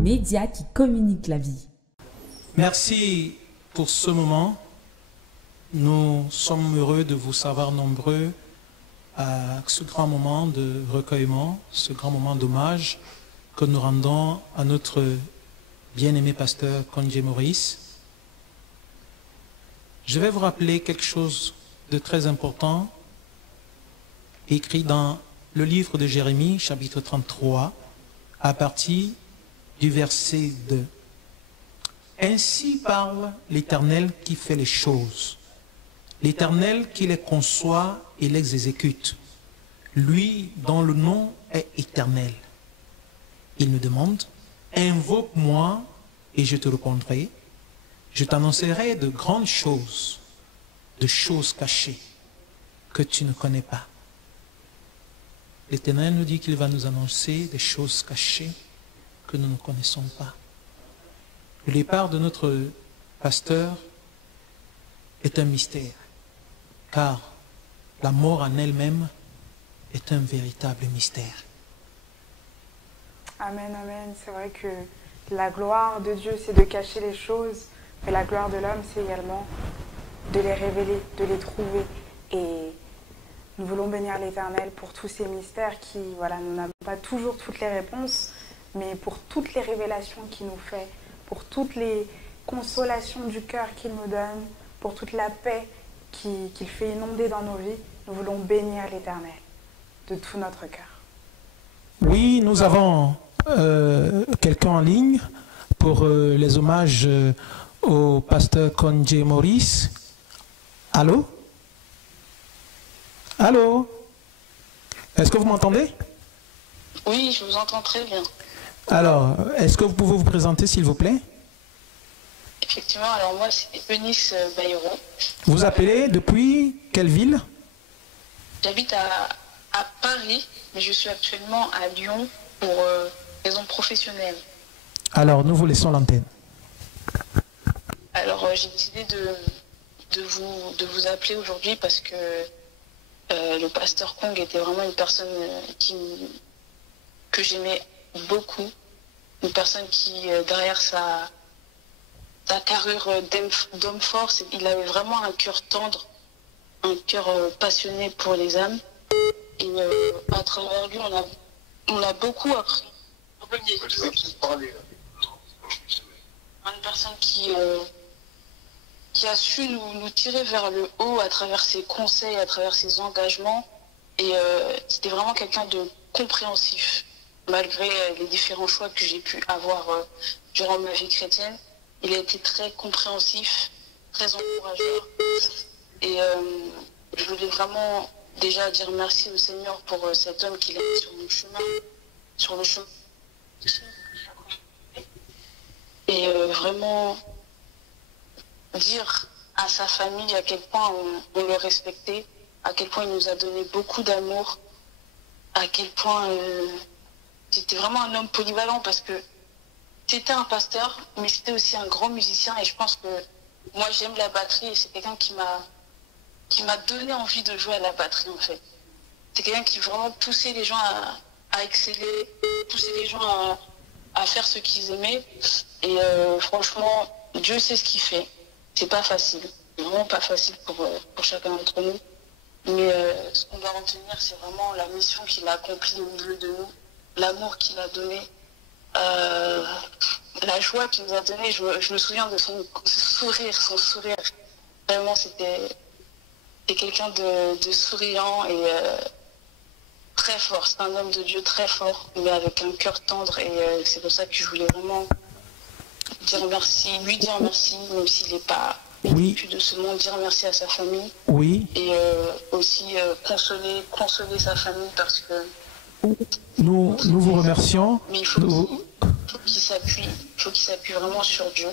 Média qui communique la vie. Merci pour ce moment. Nous sommes heureux de vous savoir nombreux à ce grand moment de recueillement, ce grand moment d'hommage que nous rendons à notre bien-aimé pasteur Kondje Maurice. Je vais vous rappeler quelque chose de très important écrit dans le livre de Jérémie, chapitre 33, à partir du verset 2. Ainsi parle l'Éternel qui fait les choses, l'Éternel qui les conçoit et les exécute, lui dont le nom est éternel. Il me demande, invoque-moi et je te répondrai, je t'annoncerai de grandes choses, de choses cachées que tu ne connais pas. L'Éternel nous dit qu'il va nous annoncer des choses cachées que nous ne connaissons pas. Le départ de notre pasteur est un mystère, car la mort en elle-même est un véritable mystère. Amen, amen. C'est vrai que la gloire de Dieu, c'est de cacher les choses, mais la gloire de l'homme, c'est également de les révéler, de les trouver. Et nous voulons bénir l'Éternel pour tous ces mystères qui, voilà, nous n'avons pas toujours toutes les réponses, mais pour toutes les révélations qu'il nous fait, pour toutes les consolations du cœur qu'il nous donne, pour toute la paix qu'il fait inonder dans nos vies, nous voulons bénir l'Éternel de tout notre cœur. Oui, nous avons quelqu'un en ligne pour les hommages au pasteur Kondje Maurice. Allô? Allô? Est-ce que vous m'entendez? Oui, je vous entends très bien. Alors, est-ce que vous pouvez vous présenter, s'il vous plaît? Effectivement, alors moi, c'est Eunice Bayrou. Vous appelez depuis quelle ville? J'habite à Paris, mais je suis actuellement à Lyon pour raisons professionnelles. Alors, nous vous laissons l'antenne. Alors, j'ai décidé de vous appeler aujourd'hui parce que le pasteur Kong était vraiment une personne que j'aimais beaucoup. Une personne qui, derrière sa carrure d'homme fort, il avait vraiment un cœur tendre, un cœur passionné pour les âmes. Et à travers lui, on a beaucoup appris. Une personne qui a su nous tirer vers le haut à travers ses conseils, à travers ses engagements. Et c'était vraiment quelqu'un de compréhensif. Malgré les différents choix que j'ai pu avoir durant ma vie chrétienne, il a été très compréhensif, très encourageant. Et je voulais vraiment déjà dire merci au Seigneur pour cet homme qu'il a mis sur mon chemin, sur le chemin. Et vraiment dire à sa famille à quel point on le respectait, à quel point il nous a donné beaucoup d'amour, à quel point c'était vraiment un homme polyvalent parce que c'était un pasteur, mais c'était aussi un grand musicien et je pense que moi j'aime la batterie et c'est quelqu'un qui m'a donné envie de jouer à la batterie en fait. C'est quelqu'un qui vraiment poussait les gens à exceller, poussait les gens à faire ce qu'ils aimaient et franchement, Dieu sait ce qu'il fait. C'est pas facile, vraiment pas facile pour chacun d'entre nous. Mais ce qu'on doit retenir, c'est vraiment la mission qu'il a accomplie au milieu de nous, l'amour qu'il a donné, la joie qu'il nous a donnée. Je me souviens de son sourire. Vraiment, c'était quelqu'un de souriant et très fort. C'est un homme de Dieu très fort, mais avec un cœur tendre. Et c'est pour ça que je voulais vraiment dire merci, lui dire merci, même s'il n'est pas plus de ce monde, dire merci à sa famille. Oui. Et aussi consoler sa famille parce que nous vous remercions. Mais il faut qu'il s'appuie vraiment sur Dieu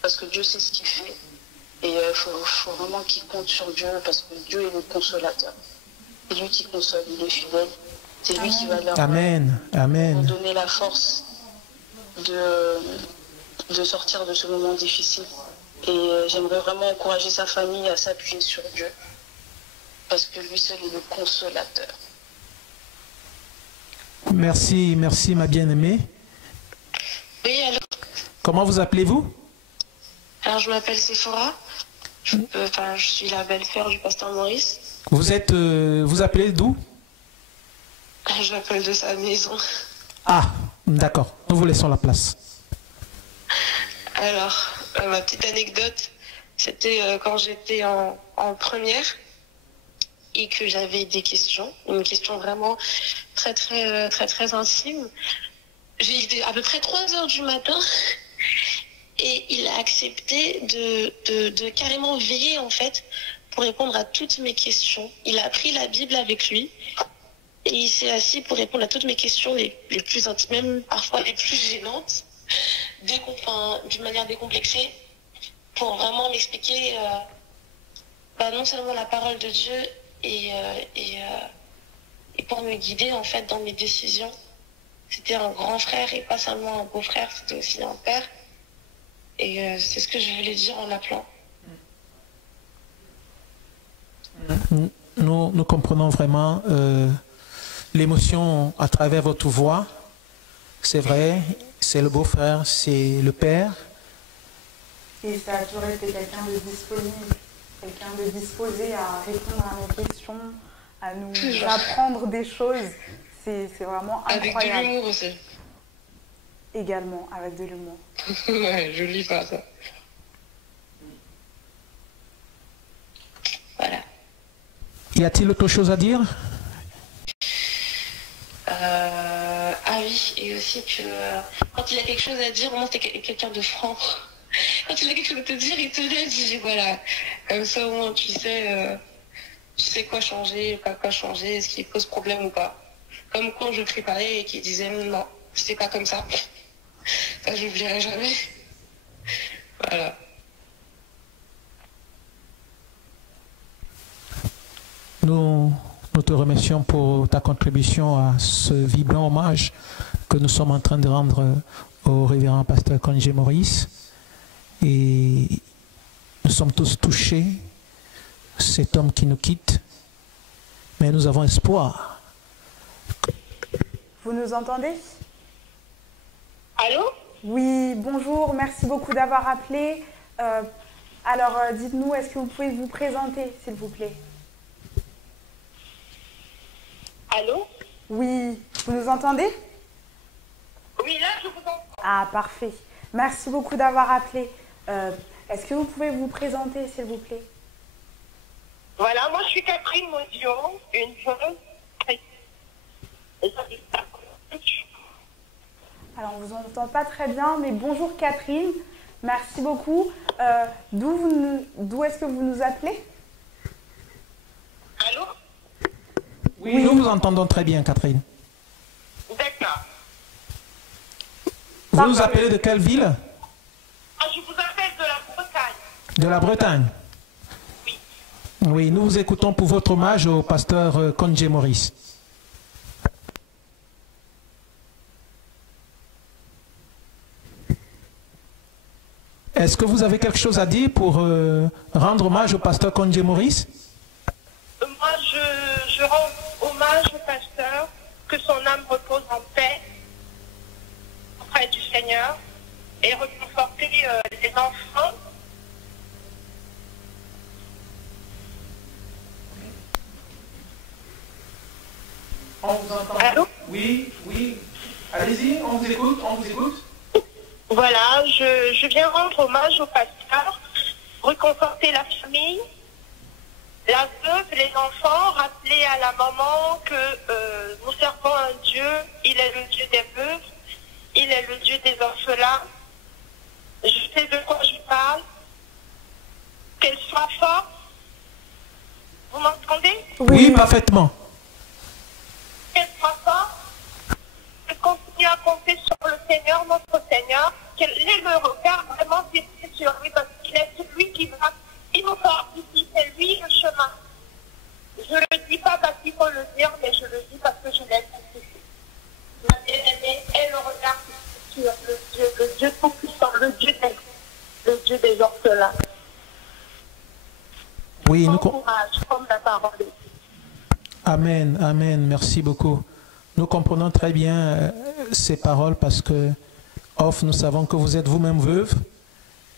parce que Dieu sait ce qu'il fait et il faut vraiment qu'il compte sur Dieu parce que Dieu est le consolateur. C'est lui qui console, il est fidèle. C'est lui qui va leur donner la force de sortir de ce moment difficile. Et j'aimerais vraiment encourager sa famille à s'appuyer sur Dieu parce que lui seul est le consolateur. Merci, merci ma bien-aimée. Oui, alors, Comment vous appelez-vous? je m'appelle Sephora. Je suis la belle-sœur du pasteur Maurice. Vous appelez d'où? Je m'appelle de sa maison. Ah, d'accord. Nous vous laissons la place. Alors, ma petite anecdote, c'était quand j'étais en première et que j'avais des questions, une question vraiment très intime. J'ai été à peu près 3 heures du matin et il a accepté de carrément veiller en fait pour répondre à toutes mes questions. Il a pris la Bible avec lui et il s'est assis pour répondre à toutes mes questions les plus intimes, même parfois les plus gênantes, d'une manière décomplexée, pour vraiment m'expliquer non seulement la parole de Dieu et pour me guider en fait dans mes décisions. C'était un grand frère et pas seulement un beau frère, c'était aussi un père. Et c'est ce que je voulais dire en l'appelant. Nous comprenons vraiment l'émotion à travers votre voix. C'est vrai, c'est le beau-frère, c'est le père. Et ça a toujours été quelqu'un de disponible, quelqu'un de disposé à répondre à nos questions, à nous apprendre des choses. C'est vraiment incroyable. Avec de l'humour aussi. Également, avec de l'humour. Ouais, je lis pas ça. Voilà. Y a-t-il autre chose à dire? Ah oui, et aussi que quand il a quelque chose à dire, vraiment c'est quelqu'un de franc. Quand il a quelque chose à te dire, il te le dit. Voilà. Comme ça, au moins, tu sais quoi changer, pas quoi changer, est-ce qu'il pose problème ou pas. Comme quand je préparais et qu'il disait non, c'est pas comme ça. Ça, je n'oublierai jamais. Voilà. Nous te remercions pour ta contribution à ce vibrant hommage que nous sommes en train de rendre au révérend pasteur Kondje Maurice. Et nous sommes tous touchés, cet homme qui nous quitte, mais nous avons espoir. Vous nous entendez? Allô? Oui, bonjour, merci beaucoup d'avoir appelé. Alors, dites-nous, est-ce que vous pouvez vous présenter, s'il vous plaît? Allô? Oui, vous nous entendez? Oui, là, je vous entends. Ah, parfait. Merci beaucoup d'avoir appelé. Est-ce que vous pouvez vous présenter, s'il vous plaît? Voilà, moi, je suis Catherine Maudion, une jeune. Alors, on ne vous entend pas très bien, mais bonjour Catherine. Merci beaucoup. D'où est-ce que vous nous appelez? Allô? Oui, nous vous entendons très bien, Catherine. D'accord. Vous nous appelez de quelle ville? Je vous appelle de la Bretagne. De la Bretagne. Oui. Oui, nous vous écoutons pour votre hommage au pasteur Kondje Maurice. Est-ce que vous avez quelque chose à dire pour rendre hommage au pasteur Kondje Maurice? Moi, je rends hommage au pasteur, que son âme repose en paix auprès du Seigneur et reconforter les enfants. On vous entend. Allô? Oui, oui. Allez-y, on vous écoute, on vous écoute. Voilà, je viens rendre hommage au pasteur, reconforter la famille, la veuve, les enfants, rappeler à la maman que nous servons un Dieu, il est le Dieu des veuves, il est le Dieu des orphelins. Je sais de quoi je parle. Qu'elle soit forte. Vous m'entendez? Oui, parfaitement. Qu'elle soit forte. Qu'elle continue à compter sur le Seigneur, notre Seigneur. Quel est le regard vraiment fixé sur lui, parce qu'il est celui qui va, il nous porte ici, c'est lui le chemin. Je ne le dis pas parce qu'il faut le dire, mais je le dis parce que je l'aime ici. Ma bien-aimée est le regard fixé sur le Dieu tout-puissant, le Dieu des orphelins. Oui, Bon courage, comme la parole de Dieu. Amen, amen, merci beaucoup. Nous comprenons très bien ces paroles parce que, nous savons que vous êtes vous-même veuve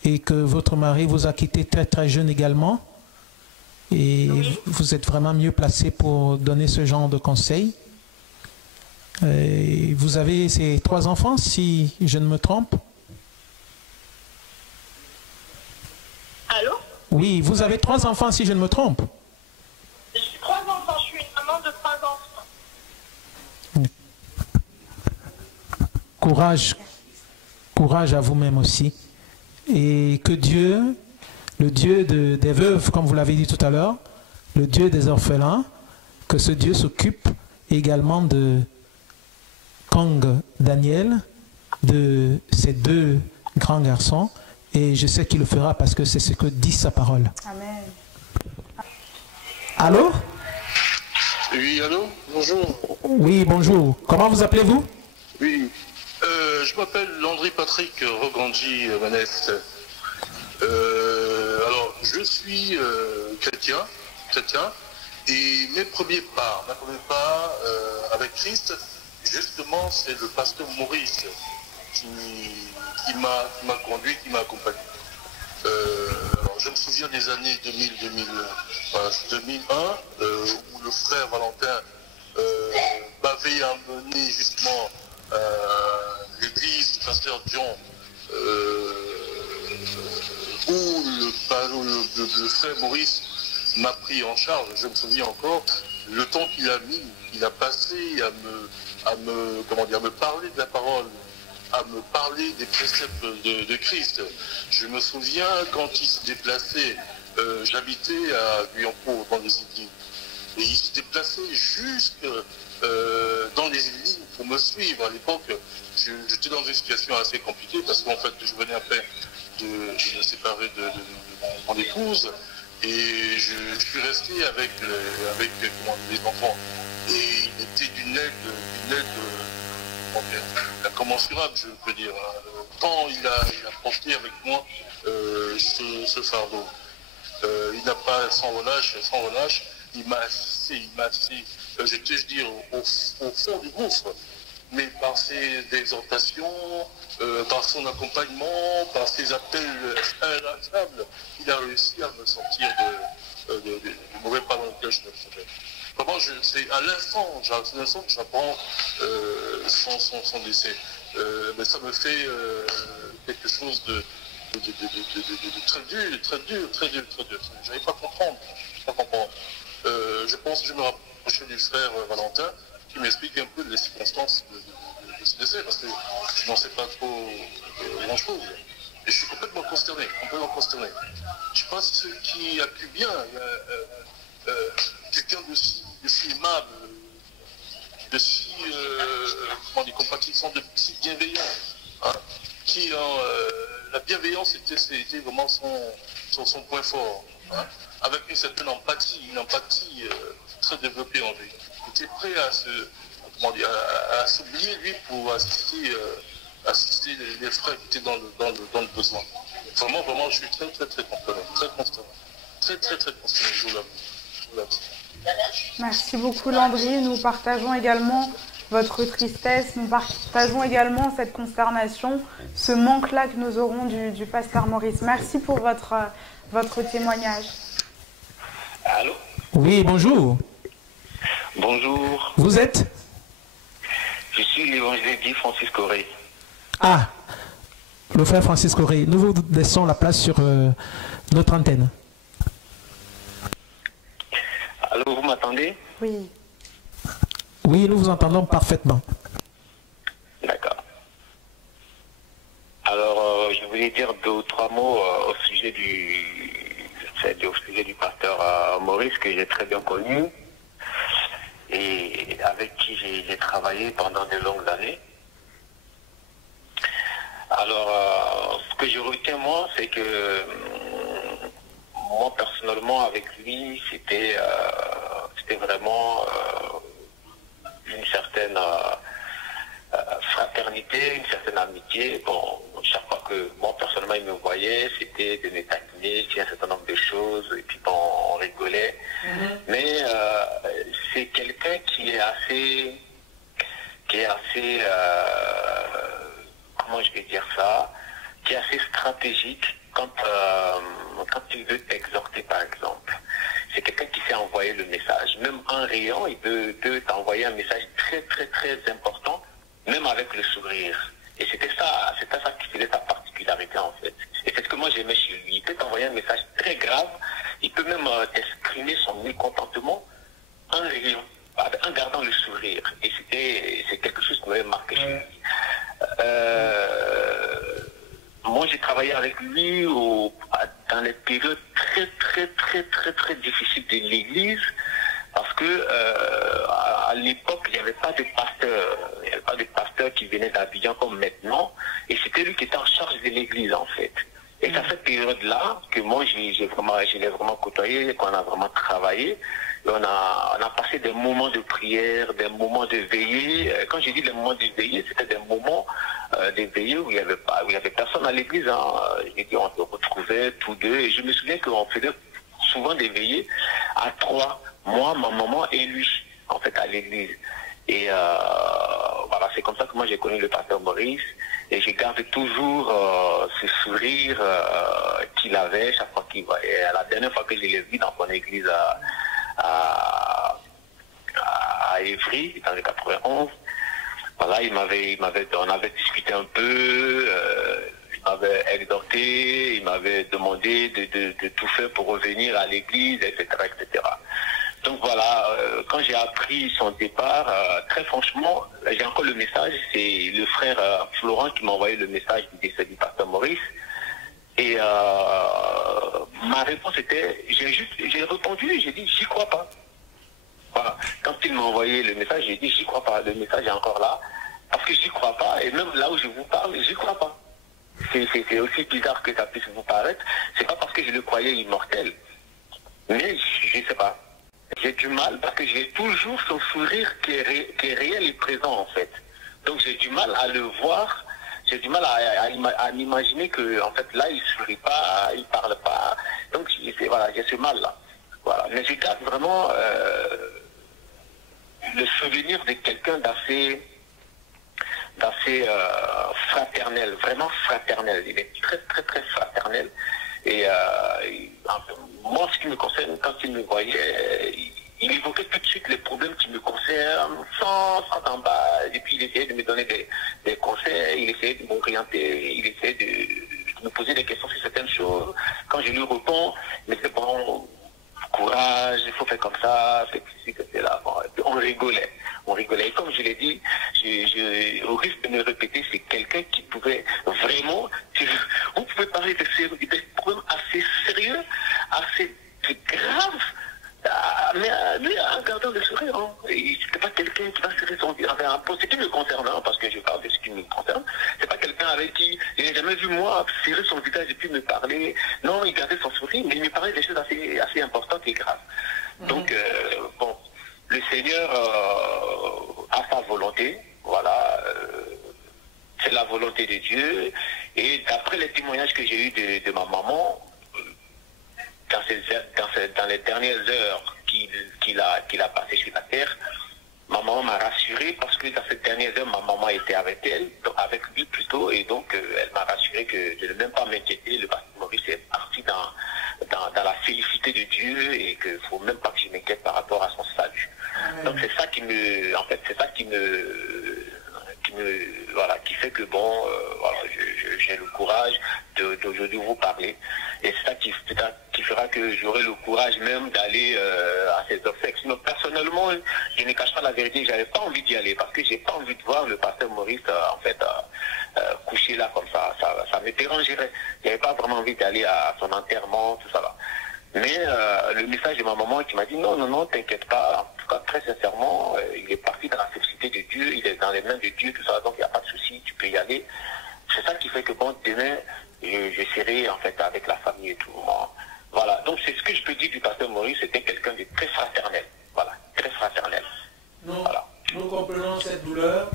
et que votre mari vous a quitté très très jeune également. Et vous êtes vraiment mieux placé pour donner ce genre de conseils. Et vous avez ces 3 enfants, si je ne me trompe. Allô? Oui, vous avez 3 enfants, si je ne me trompe. J'ai 3 enfants, je suis une maman de 3 enfants. Courage, courage à vous-même aussi. Et que Dieu, le Dieu des veuves, comme vous l'avez dit tout à l'heure, le Dieu des orphelins, que ce Dieu s'occupe également de Kang Daniel, de ces 2 grands garçons. Et je sais qu'il le fera parce que c'est ce que dit sa parole. Amen. Allô? Oui, allô? Bonjour. Oui, bonjour. Comment vous appelez-vous? Oui, je m'appelle Landry Patrick Rogandji Manès. Alors, je suis chrétien, et mes premiers pas avec Christ, justement, c'est le pasteur Maurice qui m'a conduit, qui m'a accompagné. Alors, je me souviens des années 2001, où le frère Valentin m'avait amené justement l'église du pasteur Dion, où le frère Maurice m'a pris en charge. Je me souviens encore le temps qu'il a passé à me parler de la parole, à me parler des préceptes de Christ. Je me souviens quand il se déplaçait, j'habitais à Guyancourt, dans les Yvelines, et il se déplaçait jusque dans les Yvelines pour me suivre. À l'époque, j'étais dans une situation assez compliquée parce qu'en fait, je venais à peine de me séparer de mon épouse, et je suis resté avec les enfants. Et il était d'une aide incommensurable, je peux dire. Tant il a porté avec moi ce fardeau. Il n'a pas sans relâche, il m'a assisté, j'étais, je dire, au fond du gouffre. Mais par ses exhortations, par son accompagnement, par ses appels inlassables, il a réussi à me sortir du mauvais pas dans lequel je me trouvais. Vraiment, c'est à l'instant que j'apprends son décès. Mais ça me fait quelque chose de très dur. Je n'arrive pas à comprendre. Je pense que je me rapprochais du frère Valentin, qui m'explique un peu les circonstances de ce décès, parce que je n'en sais pas trop grand-chose. Et je suis complètement consterné. Je ne sais pas ce qui a pu bien. Quelqu'un de si aimable, de si compatissant, de si bienveillant, hein, qui la bienveillance était vraiment son point fort, hein, avec une certaine empathie, très développée en lui. Il était prêt à s'oublier lui pour assister les frères qui étaient dans le besoin. Vraiment, je suis très consterné, très consterné, je vous l'avoue. Merci beaucoup Landry, nous partageons également votre tristesse, nous partageons également cette consternation, ce manque-là que nous aurons du pasteur Maurice. Merci pour votre témoignage. Allô? Oui, bonjour. Bonjour. Vous êtes? Je suis l'évangéliste Francis Corré. Ah, le frère Francis Corré. Nous vous laissons la place sur notre antenne. Allô, vous m'entendez? Oui. Oui, nous vous entendons parfaitement. D'accord. Alors, je voulais dire 2 ou 3 mots au sujet du pasteur Maurice, que j'ai très bien connu et avec qui j'ai travaillé pendant de longues années. Alors, ce que je retiens, moi, c'est que moi, personnellement, avec lui, c'était vraiment une certaine fraternité, une certaine amitié. Bon, chaque fois que moi, personnellement, il me voyait, c'était de me taquiner sur un certain nombre de choses, et puis bon, on rigolait. Mais c'est quelqu'un est assez, comment je vais dire ça, qui est assez stratégique quand il veut t'exhorter, par exemple. C'est quelqu'un qui sait envoyer le message. Même en riant, il peut t'envoyer un message très, très, très important, même avec le sourire. Et c'était ça qui faisait sa particularité, en fait. Et c'est ce que moi j'aimais chez lui. Il peut t'envoyer un message très grave, il peut même exprimer son mécontentement en riant, en gardant le sourire. Et c'est quelque chose qui m'avait marqué chez lui. Moi, j'ai travaillé avec lui dans les périodes très, très, très, très, très difficiles de l'Église, parce que à l'époque, il n'y avait pas de pasteur. Il n'y avait pas de pasteur qui venait d'Abidjan comme maintenant. Et c'était lui qui était en charge de l'Église, en fait. Et c'est à cette période-là que moi, je l'ai vraiment côtoyé, qu'on a vraiment travaillé. Et on a passé des moments de prière, des moments de veillée. Quand j'ai dit des moments de veillée, c'était des moments de veillée où il n'y avait personne à l'église. Hein. J'ai dit, on se retrouvait tous deux. Et je me souviens qu'on faisait souvent des veillées à trois, moi, ma maman et lui, en fait, à l'église. Et voilà, c'est comme ça que moi j'ai connu le pasteur Maurice. Et je garde toujours ce sourire qu'il avait chaque fois qu'il voyait. La dernière fois que je l'ai vu dans son église à Évry, dans le 91, voilà, on avait discuté un peu, il m'avait exhorté, il m'avait demandé de tout faire pour revenir à l'église, etc., etc. Donc voilà, quand j'ai appris son départ, très franchement, j'ai encore le message, c'est le frère Florent qui m'a envoyé le message du décès du pasteur Maurice. Et ma réponse était, j'ai répondu, j'ai dit, j'y crois pas. Voilà. Quand il m'a envoyé le message, j'ai dit, j'y crois pas, le message est encore là, parce que j'y crois pas, et même là où je vous parle, j'y crois pas. C'est aussi bizarre que ça puisse vous paraître, c'est pas parce que je le croyais immortel, mais je sais pas. J'ai du mal parce que j'ai toujours son sourire qui est réel et présent, en fait. Donc j'ai du mal à le voir, j'ai du mal à m'imaginer que, en fait, là, il ne sourit pas, il ne parle pas. Donc voilà, j'ai ce mal-là. Voilà. Mais je garde vraiment le souvenir de quelqu'un d'assez fraternel, vraiment fraternel. Il est très, très, très fraternel. Et moi, ce qui me concerne, quand il me voyait, il évoquait tout de suite les problèmes qui me concernent, sans en bas. Et puis, il essayait de me donner des conseils, il essayait de m'orienter, il essayait de me poser des questions sur certaines choses. Quand je lui réponds, il me dit, bon, courage, il faut faire comme ça, c'est ceci, c'est là. Bon, on rigolait. Et comme je l'ai dit, au risque de me répéter, c'est quelqu'un qui pouvait vraiment, vous pouvez parler des problèmes assez sérieux, assez graves, mais lui, en gardant le sourire, hein, c'était pas quelqu'un qui va serrer son visage. Pour ce qui me concerne, hein, parce que je parle de ce qui me concerne, c'est pas quelqu'un avec qui je n'ai jamais vu moi serrer son visage et puis me parler. Non, il gardait son sourire, mais il me parlait des choses assez importantes et graves. Donc, bon, le Seigneur a sa volonté, voilà, c'est la volonté de Dieu. Et d'après les témoignages que j'ai eus de ma maman, dans les dernières heures qu'il a passées sur la terre, ma maman m'a rassuré parce que dans ces dernières heures, ma maman était avec elle, avec lui plutôt, et donc elle m'a rassuré que je ne vais même pas m'inquiéter, le pasteur Maurice est parti dans la félicité de Dieu et qu'il ne faut même pas que je m'inquiète par rapport à son salut. Donc c'est ça qui fait que bon, voilà, j'ai le courage d'aujourd'hui vous parler. Et c'est ça qui fera que j'aurai le courage même d'aller à ces obsèques. Sinon, personnellement, je ne cache pas la vérité, j'avais pas envie d'y aller parce que j'ai pas envie de voir le pasteur Maurice en fait couché là comme ça. Ça me dérangerait. J'avais pas vraiment envie d'aller à son enterrement, tout ça là. Mais le message de ma maman qui m'a dit non, t'inquiète pas, en tout cas très sincèrement, il est parti dans la félicité de Dieu, il est dans les mains de Dieu, tout ça, donc il n'y a pas de souci, tu peux y aller. C'est ça qui fait que bon, demain, je serai en fait avec la famille et tout. Voilà, donc c'est ce que je peux dire du pasteur Maurice, c'était quelqu'un de très fraternel, voilà, très fraternel. Nous comprenons cette douleur,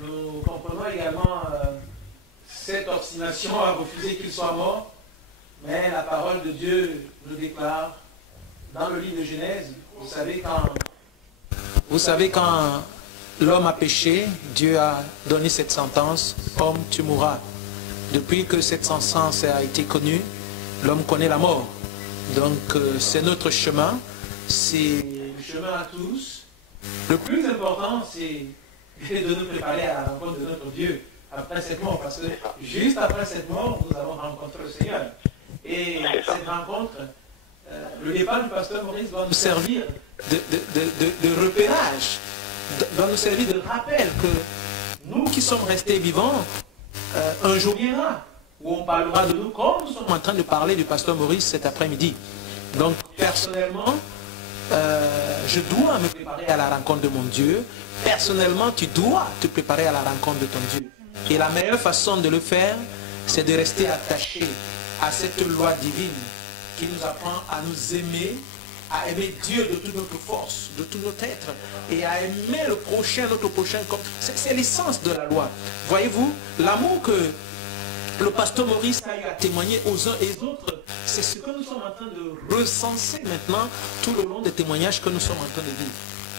nous comprenons également cette obstination à refuser qu'il soit mort. Mais la parole de Dieu nous déclare dans le livre de Genèse, vous savez, quand Vous savez, quand l'homme a péché, Dieu a donné cette sentence, homme, tu mourras. Depuis que cette sentence a été connue, l'homme connaît la mort. Donc c'est notre chemin, c'est le chemin à tous. Le plus important, c'est de nous préparer à la rencontre de notre Dieu après cette mort, parce que juste après cette mort, nous allons rencontrer le Seigneur. Et cette rencontre, le départ du pasteur Maurice doit nous servir de repérage, doit nous servir de rappel que nous qui sommes restés vivants, un jour viendra où on parlera de nous comme nous sommes en train de parler du pasteur Maurice cet après-midi. Donc personnellement, je dois me préparer à la rencontre de mon Dieu. Personnellement, tu dois te préparer à la rencontre de ton Dieu. Et la meilleure façon de le faire, c'est de rester attaché à cette loi divine qui nous apprend à nous aimer, à aimer Dieu de toute notre force, de tout notre être, et à aimer le prochain, notre prochain comme... C'est l'essence de la loi. Voyez-vous, l'amour que le pasteur Maurice a eu à témoigner aux uns et aux autres, c'est ce que nous sommes en train de recenser maintenant tout le long des témoignages que nous sommes en train de vivre.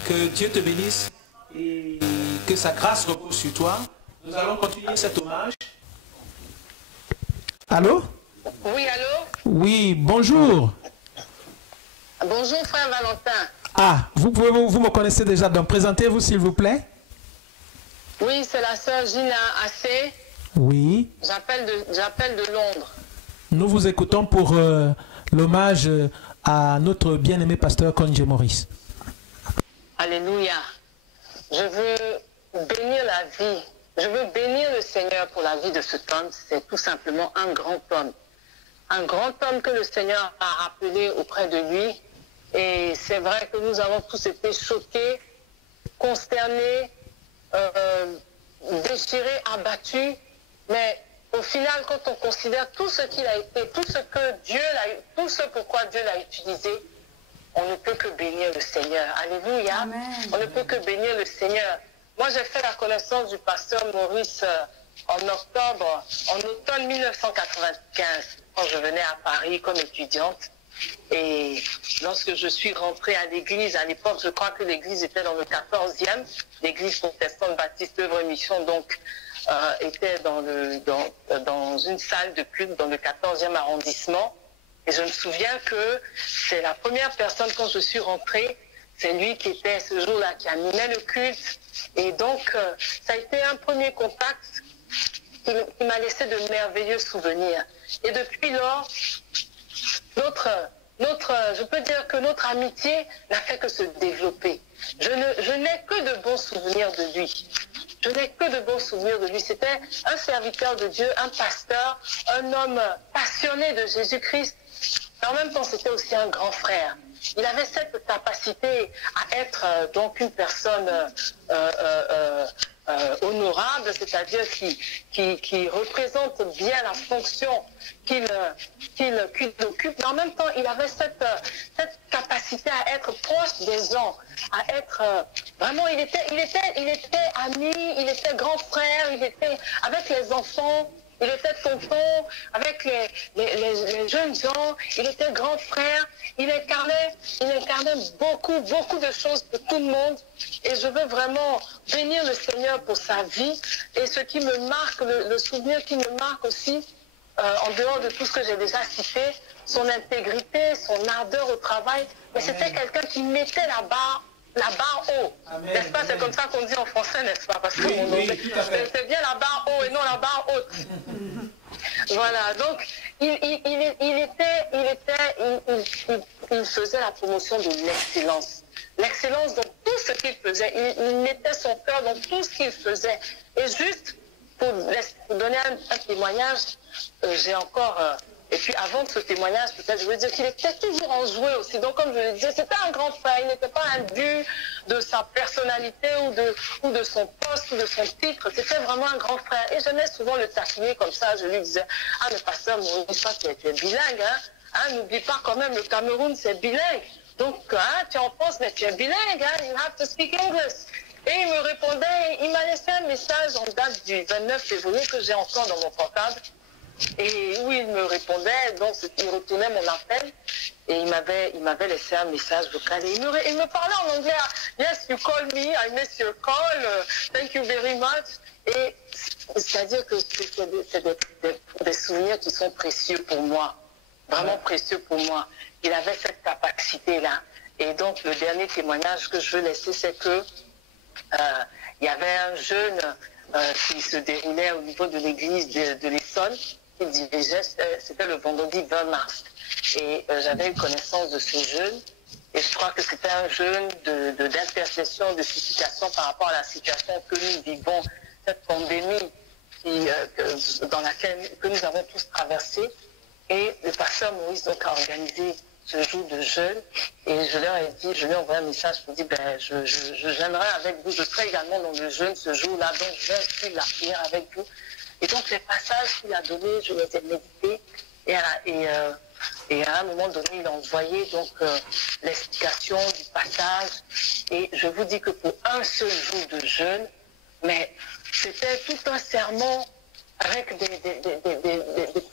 Que Dieu te bénisse et que sa grâce repose sur toi. Nous allons continuer cet hommage. Allô? Oui, allô? Oui, bonjour. Bonjour, frère Valentin. Ah, vous me connaissez déjà, donc présentez-vous s'il vous plaît. Oui, c'est la sœur Gina Assé. Oui. J'appelle de Londres. Nous vous écoutons pour l'hommage à notre bien-aimé pasteur Konje Maurice. Alléluia. Je veux bénir la vie. Je veux bénir le Seigneur pour la vie de cet homme. C'est tout simplement un grand homme. Un grand homme que le Seigneur a rappelé auprès de lui. Et c'est vrai que nous avons tous été choqués, consternés, déchirés, abattus. Mais au final, quand on considère tout ce qu'il a été, tout ce pourquoi Dieu l'a utilisé, on ne peut que bénir le Seigneur. Alléluia. Amen. On ne peut que bénir le Seigneur. Moi, j'ai fait la connaissance du pasteur Maurice en automne 1995, quand je venais à Paris comme étudiante. Et lorsque je suis rentrée à l'église, à l'époque, je crois que l'église était dans le 14e, l'église protestante baptiste œuvre et mission, donc était dans une salle de culte dans le 14e arrondissement. Et je me souviens que c'est la première personne, quand je suis rentrée, c'est lui qui était ce jour-là, qui animait le culte. Et donc, ça a été un premier contact qui m'a laissé de merveilleux souvenirs. Et depuis lors, je peux dire que notre amitié n'a fait que se développer. Je n'ai que de bons souvenirs de lui. Je n'ai que de bons souvenirs de lui. C'était un serviteur de Dieu, un pasteur, un homme passionné de Jésus-Christ. Mais en même temps, c'était aussi un grand frère. Il avait cette capacité à être donc une personne honorable, c'est-à-dire qui représente bien la fonction qu'il occupe. Mais en même temps, il avait cette capacité à être proche des gens, à être vraiment, il était ami, il était grand frère, il était avec les enfants. Il était tonton avec les jeunes gens, il était grand frère, il incarnait beaucoup de choses pour tout le monde. Et je veux vraiment bénir le Seigneur pour sa vie. Et ce qui me marque, le souvenir qui me marque aussi, en dehors de tout ce que j'ai déjà cité, son intégrité, son ardeur au travail, mais c'était quelqu'un qui mettait la barre haut. N'est-ce pas? C'est comme ça qu'on dit en français, n'est-ce pas? Parce que c'est bien la barre haut et non la barre haute. Voilà, donc il faisait la promotion de l'excellence. L'excellence dans tout ce qu'il faisait. Il mettait son cœur dans tout ce qu'il faisait. Et juste pour donner un témoignage, j'ai encore... Et puis avant de ce témoignage, peut-être je veux dire qu'il était toujours enjoué aussi. Donc comme je le disais, c'était un grand frère. Il n'était pas imbu de sa personnalité ou de son poste ou de son titre. C'était vraiment un grand frère. Et j'aimais souvent le taquiner comme ça. Je lui disais, ah mais pasteur, n'oublie pas que tu es bilingue. Hein? N'oublie pas quand même, le Cameroun c'est bilingue. Donc tu es en France, mais tu es bilingue. Hein? You have to speak English. Et il me répondait, il m'a laissé un message en date du 29 février que j'ai encore dans mon portable. Et où il me répondait, donc il retournait mon appel et il m'avait laissé un message vocal. Et il me parlait en anglais. Yes, you call me, I miss your call, thank you very much. Et c'est-à-dire que c'est des souvenirs qui sont précieux pour moi, vraiment précieux pour moi. Il avait cette capacité-là. Et donc le dernier témoignage que je veux laisser, c'est que il y avait un jeûne qui se déroulait au niveau de l'église de l'Essonne, qui dirigeait, c'était le vendredi 20 mars. Et j'avais eu connaissance de ce jeûne, et je crois que c'était un jeûne d'intercession, de supplication par rapport à la situation que nous vivons, cette pandémie dans laquelle que nous avons tous traversé. Et le pasteur Maurice donc, a organisé ce jour de jeûne, et je leur ai dit, je lui ai envoyé un message pour dire, je jeûnerai avec vous, je serai également dans le jeûne ce jour-là, donc je vais suivre la prière avec vous. Et donc les passages qu'il a donnés, je les ai médités, et à un moment donné, il a envoyé donc l'explication du passage, et je vous dis que pour un seul jour de jeûne, mais c'était tout un sermon avec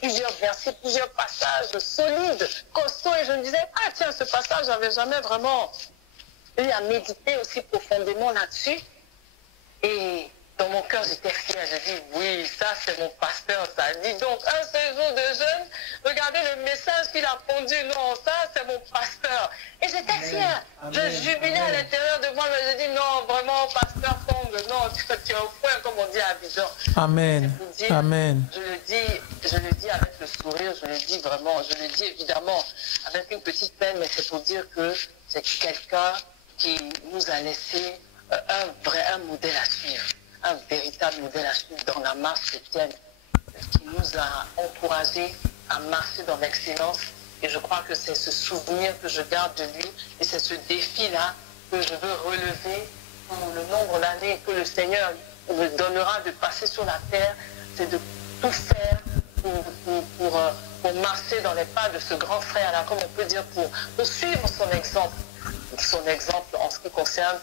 plusieurs versets, plusieurs passages solides, costauds, et je me disais, ah tiens, ce passage, j'avais jamais vraiment eu à méditer aussi profondément là-dessus. Et dans mon cœur, j'étais fière, j'ai dit, oui, ça c'est mon pasteur, ça dit donc un seul jour de jeûne, regardez le message qu'il a pondu, non, ça c'est mon pasteur. Et j'étais fière, je jubilais à l'intérieur de moi, mais j'ai dit, non, vraiment, pasteur tombe, non, tu es au point, comme on dit à Abidjan. Amen, dire, amen. Je le dis avec le sourire, je le dis vraiment, je le dis évidemment avec une petite peine, mais c'est pour dire que c'est quelqu'un qui nous a laissé un modèle à suivre. Un véritable modèle à suivre dans la marche chrétienne, qui nous a encouragés à marcher dans l'excellence. Et je crois que c'est ce souvenir que je garde de lui, et c'est ce défi-là que je veux relever pour le nombre d'années que le Seigneur me donnera de passer sur la terre, c'est de tout faire pour marcher dans les pas de ce grand frère-là, comme on peut dire, pour suivre son exemple en ce qui concerne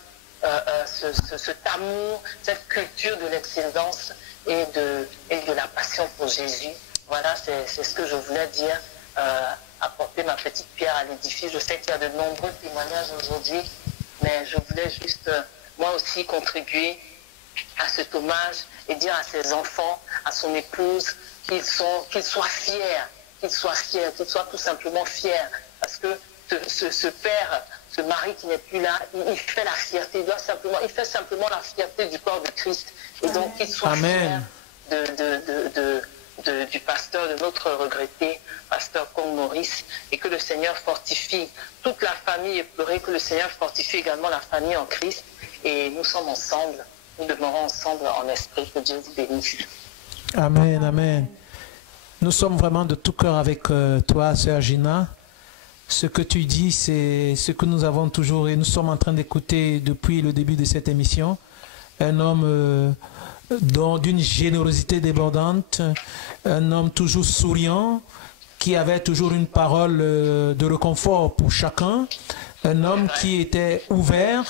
cet amour, cette culture de l'excellence et de la passion pour Jésus. Voilà, c'est ce que je voulais dire, apporter ma petite pierre à l'édifice. Je sais qu'il y a de nombreux témoignages aujourd'hui, mais je voulais juste, moi aussi, contribuer à cet hommage et dire à ses enfants, à son épouse, qu'ils soient fiers, qu'ils soient tout simplement fiers, parce que ce père, ce mari qui n'est plus là, il fait la fierté, il fait simplement la fierté du corps de Christ. Et donc, qu'il soit fier du pasteur, de notre regretté pasteur comme Maurice, et que le Seigneur fortifie toute la famille éplorée, que le Seigneur fortifie également la famille en Christ. Et nous sommes ensemble, nous demeurons ensemble en esprit. Que Dieu vous bénisse. Amen, amen. Nous sommes vraiment de tout cœur avec toi, sœur Gina. Ce que tu dis, c'est ce que nous avons toujours, et nous sommes en train d'écouter depuis le début de cette émission. Un homme d'une générosité débordante, un homme toujours souriant, qui avait toujours une parole de réconfort pour chacun, un homme qui était ouvert,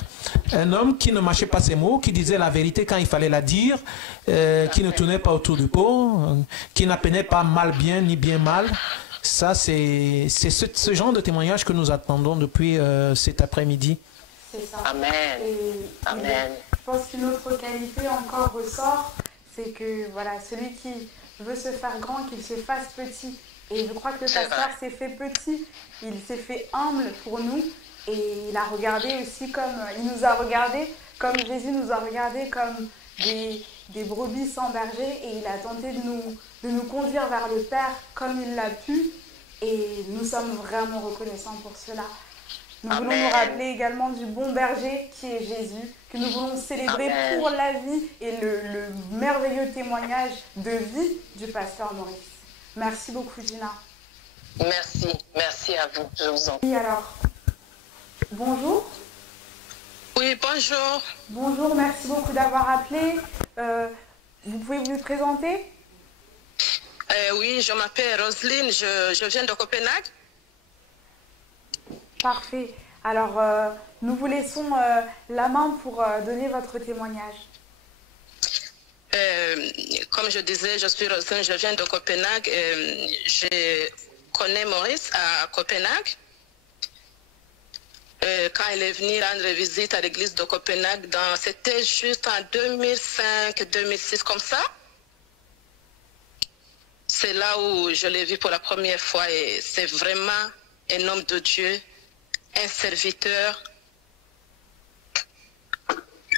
un homme qui ne mâchait pas ses mots, qui disait la vérité quand il fallait la dire, qui ne tournait pas autour du pot, qui n'appelait pas mal bien ni bien mal. Ça, c'est ce genre de témoignage que nous attendons depuis cet après-midi. C'est ça. Amen. Amen. Je pense qu'une autre qualité encore ressort, c'est que voilà, celui qui veut se faire grand, qu'il se fasse petit. Et je crois que le pasteur s'est fait petit, il s'est fait humble pour nous, et il a regardé aussi comme, il nous a regardé comme Jésus nous a regardé comme des brebis sans berger, et il a tenté de nous conduire vers le Père comme il l'a pu, et nous sommes vraiment reconnaissants pour cela. Nous voulons nous rappeler également du bon berger qui est Jésus, que nous voulons célébrer pour la vie et le merveilleux témoignage de vie du pasteur Maurice. Merci beaucoup, Gina. Merci à vous, je vous en prie. Oui, alors, bonjour. Oui, bonjour. Bonjour, merci beaucoup d'avoir appelé. Vous pouvez vous présenter? Oui, je m'appelle Roselyne, je viens de Copenhague. Parfait. Alors, nous vous laissons la main pour donner votre témoignage. Comme je disais, je suis Roselyne, je viens de Copenhague. Je connais Maurice à Copenhague. Quand il est venu rendre visite à l'église de Copenhague, c'était juste en 2005-2006 comme ça. C'est là où je l'ai vu pour la première fois et c'est vraiment un homme de Dieu, un serviteur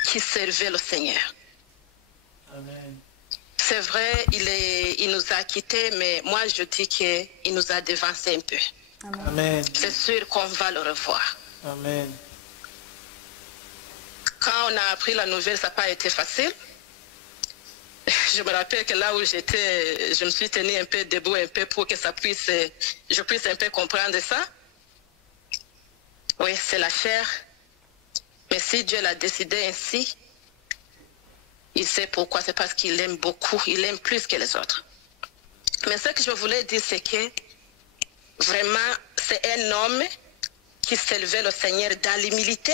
qui servait le Seigneur. Amen. C'est vrai, il nous a quittés, mais moi je dis qu'il nous a devancé un peu. Amen. C'est sûr qu'on va le revoir. Amen. Quand on a appris la nouvelle, ça n'a pas été facile. Je me rappelle que là où j'étais, je me suis tenue un peu debout, un peu pour que je puisse un peu comprendre ça. Oui, c'est la chair. Mais si Dieu l'a décidé ainsi, il sait pourquoi. C'est parce qu'il aime beaucoup, il aime plus que les autres. Mais ce que je voulais dire, c'est que vraiment, c'est un homme qui s'élevait le Seigneur dans l'humilité,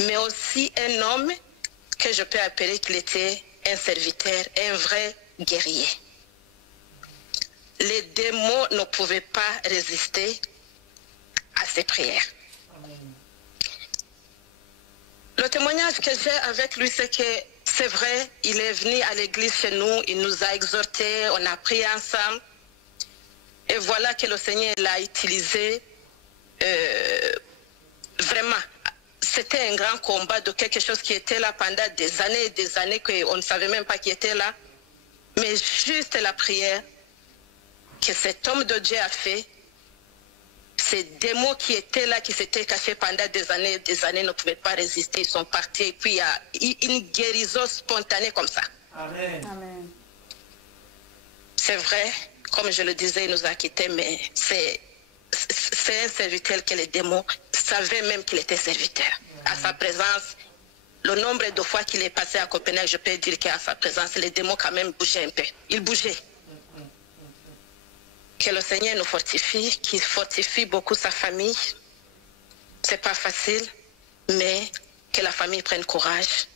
mais aussi un homme que je peux appeler qu'il était un serviteur, un vrai guerrier. Les démons ne pouvaient pas résister à ses prières. Le témoignage que j'ai avec lui, c'est que c'est vrai, il est venu à l'église chez nous, il nous a exhortés, on a prié ensemble. Et voilà que le Seigneur l'a utilisé. Vraiment, c'était un grand combat de quelque chose qui était là pendant des années et des années qu'on ne savait même pas qui était là. Mais juste la prière que cet homme de Dieu a fait, ces démons qui étaient là, qui s'étaient cachés pendant des années ne pouvaient pas résister, ils sont partis. Et puis il y a une guérison spontanée comme ça. Amen. Amen. C'est vrai, comme je le disais, il nous a quittés, mais c'est un serviteur que les démons savaient même qu'il était serviteur. À sa présence, le nombre de fois qu'il est passé à Copenhague, je peux dire qu'à sa présence, les démons quand même bougeaient un peu. Ils bougeaient. Que le Seigneur nous fortifie, qu'il fortifie beaucoup sa famille. C'est pas facile, mais que la famille prenne courage.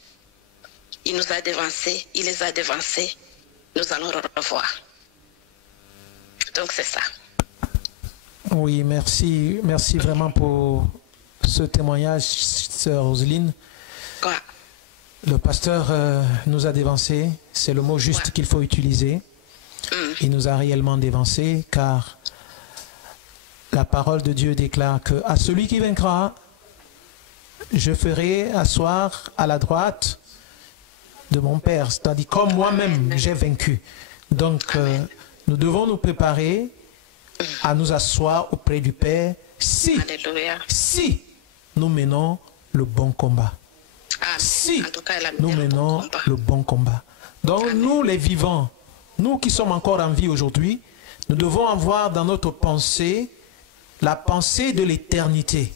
Il nous a dévancés, il les a dévancés. Nous allons le revoir. Donc c'est ça. Oui, merci. Merci vraiment pour ce témoignage, sœur Roselyne. Ouais. Le pasteur nous a dévancés. C'est le mot juste qu'il faut utiliser. Il nous a réellement dévancés car la parole de Dieu déclare que à celui qui vaincra, je ferai asseoir à la droite de mon Père. C'est-à-dire comme moi-même j'ai vaincu. Donc nous devons nous préparer à nous asseoir auprès du Père si nous menons le bon combat. Si nous menons le bon combat. Donc nous les vivants, nous qui sommes encore en vie aujourd'hui, nous devons avoir dans notre pensée la pensée de l'éternité.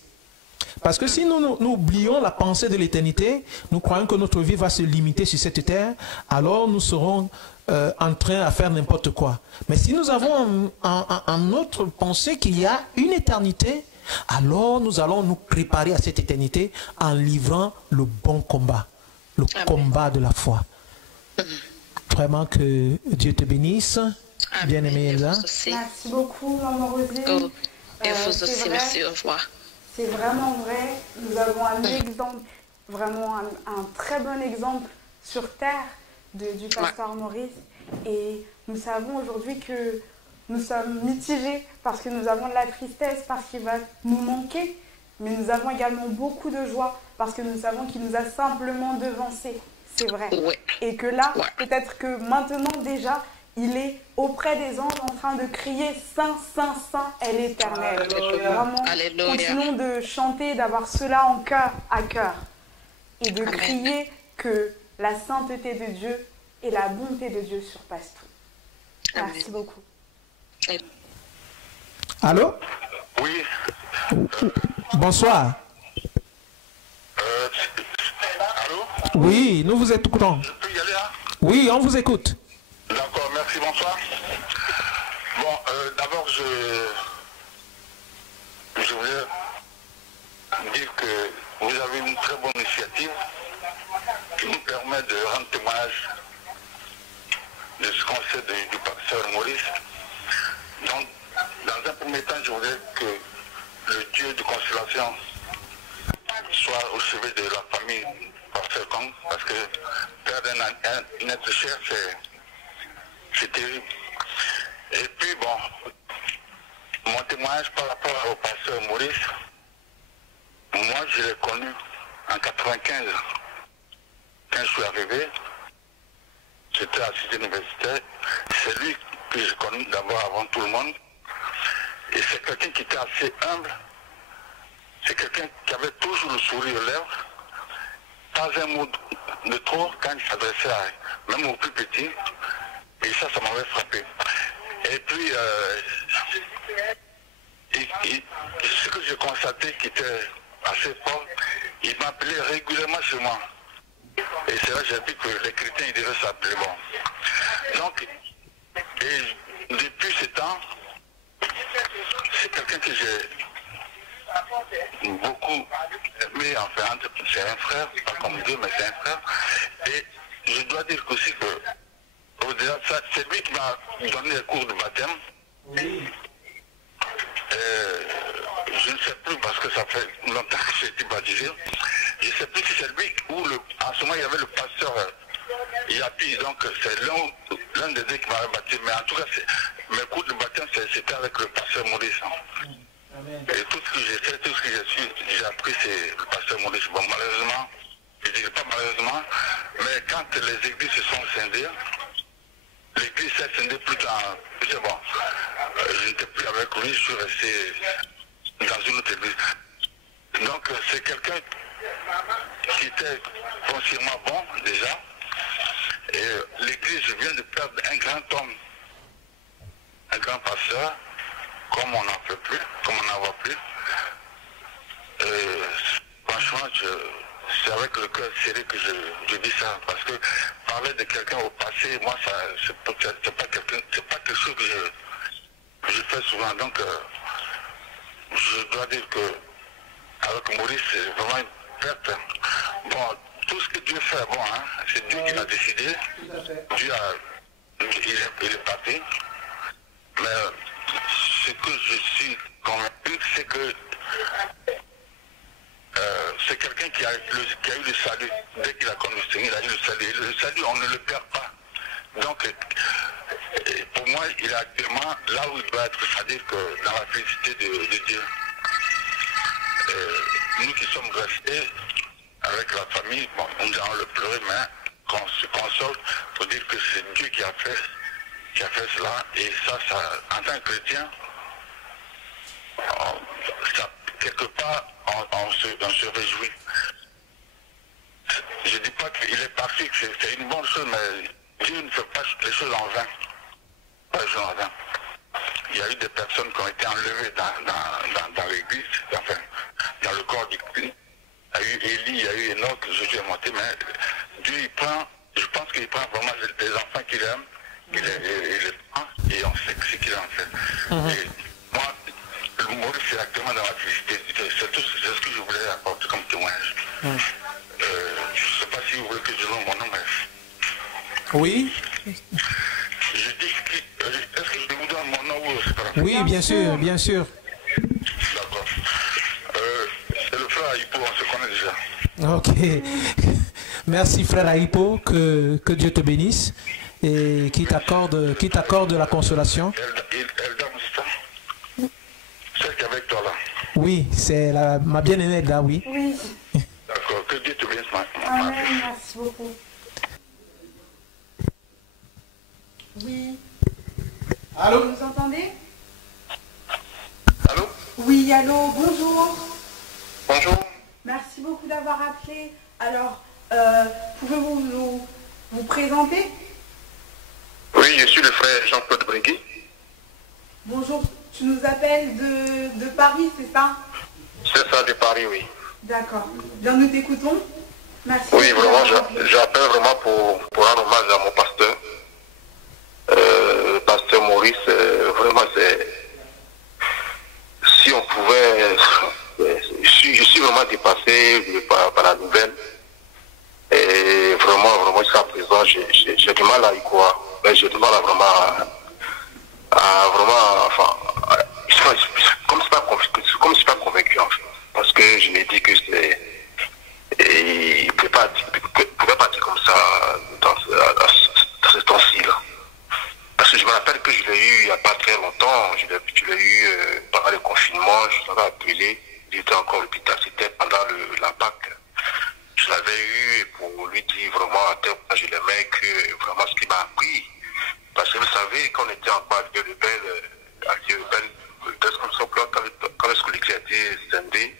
Parce que si nous oublions la pensée de l'éternité, nous croyons que notre vie va se limiter sur cette terre, alors nous serons en train à faire n'importe quoi. Mais si nous avons en notre pensée qu'il y a une éternité, alors nous allons nous préparer à cette éternité en livrant le bon combat, le combat de la foi. Vraiment que Dieu te bénisse, bien-aimée Elsa. Merci beaucoup, maman Roselyne. Et vous aussi, merci, au revoir. C'est vraiment vrai. Nous avons un exemple, vraiment un très bon exemple sur terre du pasteur Maurice. Et nous savons aujourd'hui que nous sommes mitigés parce que nous avons de la tristesse, parce qu'il va nous manquer. Mais nous avons également beaucoup de joie parce que nous savons qu'il nous a simplement devancés. C'est vrai. Et que là, peut-être que maintenant déjà, il est auprès des anges en train de crier « Saint, Saint, Saint est l'Éternel ». Vraiment, continuons de chanter, d'avoir cela en cœur à cœur. Et de crier que la sainteté de Dieu et la bonté de Dieu surpassent tout. Merci beaucoup. Allô? Oui. Bonsoir. Allô? Oui, nous vous écoutons. Je peux y aller là? Oui, on vous écoute. D'accord, merci, bonsoir. Bon, d'abord, je voulais dire que vous avez une très bonne initiative, que je me permets de rendre témoignage de ce qu'on sait du pasteur Maurice. Donc, dans un premier temps, je voudrais que le Dieu de consolation soit au chevet de la famille pasteur Kong, parce que perdre un être cher, c'est terrible. Et puis, bon, mon témoignage par rapport au pasteur Maurice, moi, je l'ai connu en 95, quand je suis arrivé. J'étais à la cité universitaire. C'est lui que j'ai connu d'abord avant tout le monde. Et c'est quelqu'un qui était assez humble. C'est quelqu'un qui avait toujours le sourire aux lèvres. Pas un mot de trop quand il s'adressait même aux plus petits. Et ça m'avait frappé. Et puis, ce que j'ai constaté qui était assez fort, il m'appelait régulièrement chez moi. Et c'est là que j'ai vu que les chrétiens, ils devaient s'appeler bon. Donc, et depuis ce temps, c'est quelqu'un que j'ai beaucoup aimé, enfin, c'est un frère, pas comme Dieu, mais c'est un frère. Et je dois dire aussi que, au-delà de ça, c'est lui qui m'a donné les cours de baptême. Je ne sais plus, parce que ça fait longtemps que j'ai été baptisé. Je ne sais plus si c'est lui ou en ce moment il y avait le pasteur Yapi, donc c'est l'un des deux qui m'avait baptisé. Mais en tout cas, mes cours de baptême, c'était avec le pasteur Maurice. Et tout ce que j'ai fait, tout ce que j'ai appris, c'est le pasteur Maurice. Bon, malheureusement, je ne dirais pas malheureusement, mais quand les églises se sont scindées, l'église s'est scindée plus tard. C'est bon, je n'étais plus avec lui, je suis resté dans une autre église. Donc c'est quelqu'un qui était foncièrement bon déjà. Et l'église vient de perdre un grand homme, un grand pasteur, comme on n'en fait plus, comme on n'en voit plus. Franchement, c'est avec le cœur serré que je dis ça, parce que parler de quelqu'un au passé, moi, c'est pas quelque chose que je fais souvent. Donc, je dois dire que avec Maurice, c'est vraiment une perte. Bon, tout ce que Dieu fait, bon, hein, c'est Dieu qui l'a décidé. Dieu il est parti. Mais ce que je suis convaincu, c'est que c'est quelqu'un qui a eu le salut. Dès qu'il a connu le Seigneur, il a eu le salut. Le salut, on ne le perd pas. Donc, pour moi, il est actuellement là où il doit être, c'est-à-dire que dans la félicité de Dieu. Nous qui sommes restés avec la famille, bon, nous allons le pleurer, mais qu'on se console pour dire que c'est Dieu qui a fait cela. Et ça, en tant que chrétien, quelque part, on se réjouit. Je ne dis pas qu'il est parti, que c'est une bonne chose, mais Dieu ne fait pas les choses en vain. Pas les choses en vain. Il y a eu des personnes qui ont été enlevées dans l'église, enfin, dans le corps du Christ. Il y a eu Élie, il y a eu Enoch, Jésus est monté, mais Dieu, je pense qu'il prend vraiment les enfants qu'il aime, il les prend, et on sait ce qu'il en fait. Et moi, le Maurice, c'est actuellement dans la félicité. C'est ce que je voulais apporter comme témoignage. Je ne sais pas si vous voulez que je donne mon nom, mais... Oui. Je dis, est-ce que je vous donne mon nom ou c'est pas? Oui, bien sûr, bien sûr. D'accord. C'est le frère Aïpo, on se connaît déjà. Ok. Merci frère Aïpo, que Dieu te bénisse et qui t'accorde la consolation. Elda Moussa, celle qui est avec toi là. Oui, c'est ma bien-aimée Elda, oui. Oui. D'accord, que Dieu te bénisse. Amen, merci beaucoup. Oui. Allô? Vous nous entendez? Allô? Oui, allô, bonjour. Bonjour. Merci beaucoup d'avoir appelé. Alors, pouvez-vous vous présenter? Oui, je suis le frère Jean-Claude Brégui. Bonjour, tu nous appelles de Paris, c'est ça? C'est ça, de Paris, oui. D'accord. Bien, nous t'écoutons. Merci. Oui, vraiment, j'appelle vraiment pour rendre hommage à mon pasteur. Pasteur Maurice, vraiment, si on pouvait, je suis vraiment dépassé par la nouvelle. Et mal à y croire. J'ai du mal à vraiment, enfin, comme je suis pas convaincu en fait. Parce que je me dis que c'est, et il ne pouvait pas dire comme ça dans ce temps-ci là. Parce que je me rappelle que je l'ai eu il n'y a pas très longtemps, je l'ai eu pendant le confinement, je l'avais appelé, il était encore à l'hôpital, c'était pendant la Pâques. Je l'avais eu pour lui dire vraiment à tel point je l'aimais que vraiment ce qu'il m'a appris. Parce que vous savez, quand on était encore à Vieux-le-Bel, quand l'église a été scindée,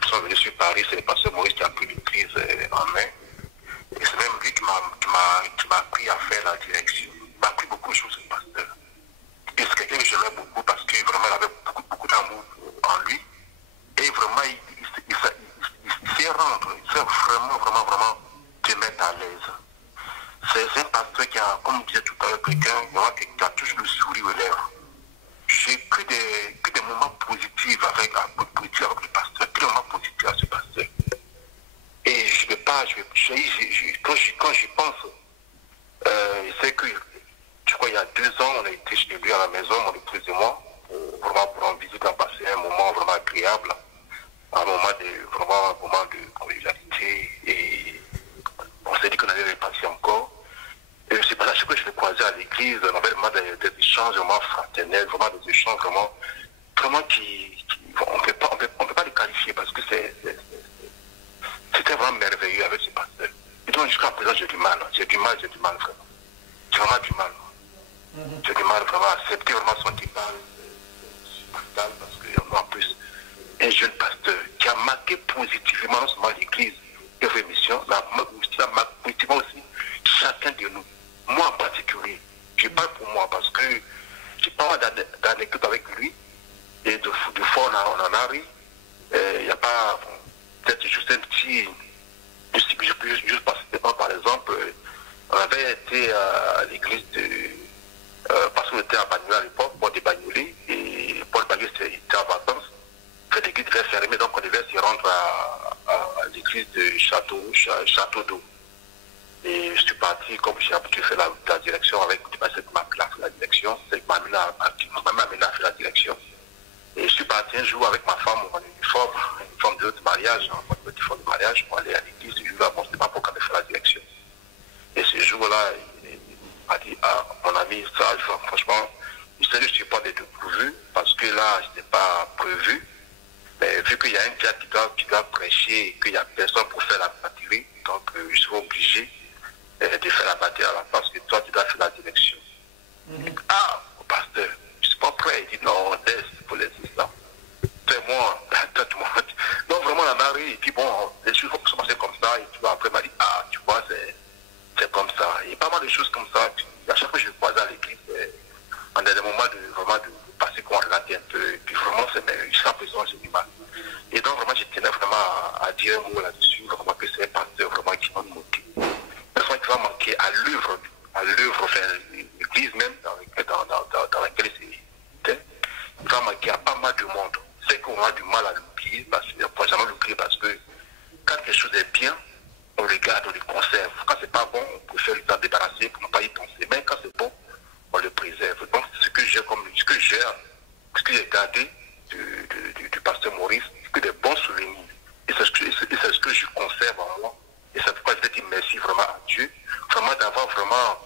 ils sont venus sur Paris, c'est le pasteur Maurice qui a pris l'église en main. Et c'est même lui qui m'a appris à faire la direction. Il m'a appris beaucoup de choses, ce pasteur. Et c'est quelqu'un que j'aimais beaucoup parce que vraiment il avait beaucoup d'amour en lui. Et vraiment, il sait rendre, il sait vraiment te mettre à l'aise. C'est un pasteur qui a, comme disait tout à l'heure, quelqu'un qui a toujours le sourire aux lèvres. J'ai que des moments positifs avec le pasteur, que des moments positifs à ce pasteur. Et je ne vais pas, quand j'y pense, c'est que, je crois, il y a 2 ans, on a été chez lui à la maison, mon épouse et moi, pour en visite, on passé un moment vraiment agréable, un moment de convivialité, et on s'est dit qu'on allait repasser encore. Et c'est pas là que je l'ai croisé à l'église, on avait vraiment des échanges vraiment fraternels, vraiment des échanges vraiment qui on peut pas les qualifier parce que c'était vraiment merveilleux avec ce pasteur. Et donc jusqu'à présent j'ai du mal vraiment. J'ai vraiment du mal. J'ai du mal vraiment à accepter vraiment son départ parce qu'il y a en plus un jeune pasteur qui a marqué positivement non seulement l'église et vos émissions, mais ça marque positivement aussi chacun de nous. Moi en particulier, je parle pour moi parce que j'ai pas mal d'anecdotes avec lui et de fois on en a ri. Il n'y a pas, peut-être juste un petit, juste par exemple, on avait été à l'église parce qu'on était à Bagnolet à l'époque, Paul de Bagnolet, et Paul Bagnolet était en vacances, l'église devait fermer, donc on devait se rendre à l'église de Château d'Eau. Et je suis parti, comme j'ai habitué faire la direction avec cette marque-là, la direction, c'est ma mère a fait la direction. Et je suis parti un jour avec ma femme en uniforme de mariage, en uniforme de mariage, pour aller à l'église. Ce jour-là, bon, c'était pas pour quand faire la direction. Et ce jour-là, il m'a dit, ah, mon ami, ça, franchement, il s'est dit, je ne suis pas dépourvu, parce que là, je n'étais pas prévu. Mais vu qu'il y a un gars qui doit prêcher et qu'il n'y a personne pour faire la batterie, donc je suis obligé de faire la batterie à la place que toi, tu dois faire la direction. Ah, pasteur, je ne suis pas prêt. Il dit, non, laisse, il faut laisser ça. Fais-moi, non, vraiment, on a ri. Et puis bon, les choses vont se passer comme ça. Et tu vois, après, il m'a dit, ah, tu vois, c'est comme ça. Il y a pas mal de choses comme ça. À chaque fois que je le croisais à l'église, on a des moments de passer qu'on regardait un peu. Et puis vraiment, jusqu'à présent, j'ai du mal. Et donc, vraiment, je tenais vraiment à dire un mot là-dessus. Vraiment que c'est un pasteur vraiment qui m'a manqué. Personne qui va manquer à l'œuvre, enfin, l'église même dans laquelle c'était, il va manquer à pas mal de monde. C'est qu'on a du mal à l'oublier, parce qu'on ne peut jamais l'oublier parce que quand quelque chose est bien, on le garde, on le conserve. Quand c'est pas bon, on préfère s'en débarrasser pour ne pas y penser. Mais quand c'est bon, on le préserve. Donc, ce que j'ai gardé du pasteur Maurice, c'est que des bons souvenirs. Et c'est ce que je conserve en moi. Et c'est pourquoi je dis merci vraiment à Dieu, vraiment d'avoir vraiment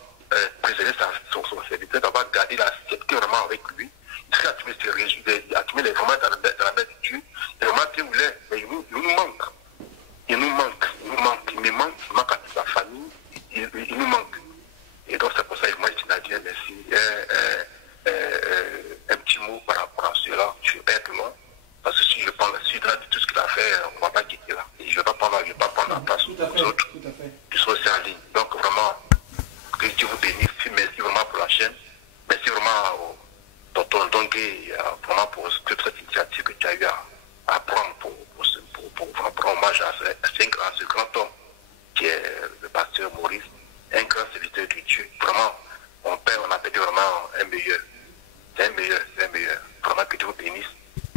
préservé son serviteur, d'avoir gardé la accepté vraiment avec lui. Il serait accumulé vraiment dans la main de Dieu. Et vraiment, Dieu voulait, mais il nous manque. Il me manque à toute la famille, il nous manque. Et donc c'est pour ça que moi je dis à Dieu merci. Un petit mot par rapport à cela, je ne vais pas être long, parce que si je prends la suite de tout ce qu'il a fait, on ne va pas quitter là. Et je ne vais pas prendre la place aux autres qui sont aussi en ligne. Donc vraiment, que Dieu vous bénisse, merci vraiment pour la chaîne, merci vraiment au tonton Ndongue, vraiment pour toute cette initiative que tu as eu à prendre pour hommage à ce grand homme qui est le pasteur Maurice, un grand serviteur de Dieu. Vraiment, mon père, on a perdu vraiment un meilleur. C'est un meilleur. Vraiment que Dieu vous bénisse,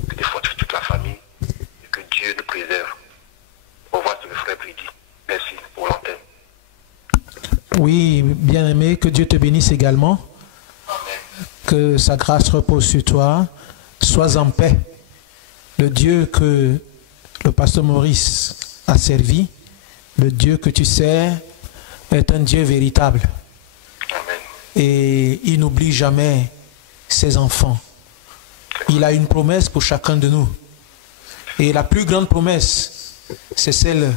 que Dieu fortifie toute la famille et que Dieu nous préserve. Au revoir, c'est le frère Brady. Merci pour l'antenne. Oui, bien-aimé, que Dieu te bénisse également. Que sa grâce repose sur toi. Sois en paix. Le Dieu que le pasteur Maurice a servi, le Dieu que tu sers, est un Dieu véritable. Amen. Et il n'oublie jamais ses enfants. Il a une promesse pour chacun de nous. Et la plus grande promesse, c'est celle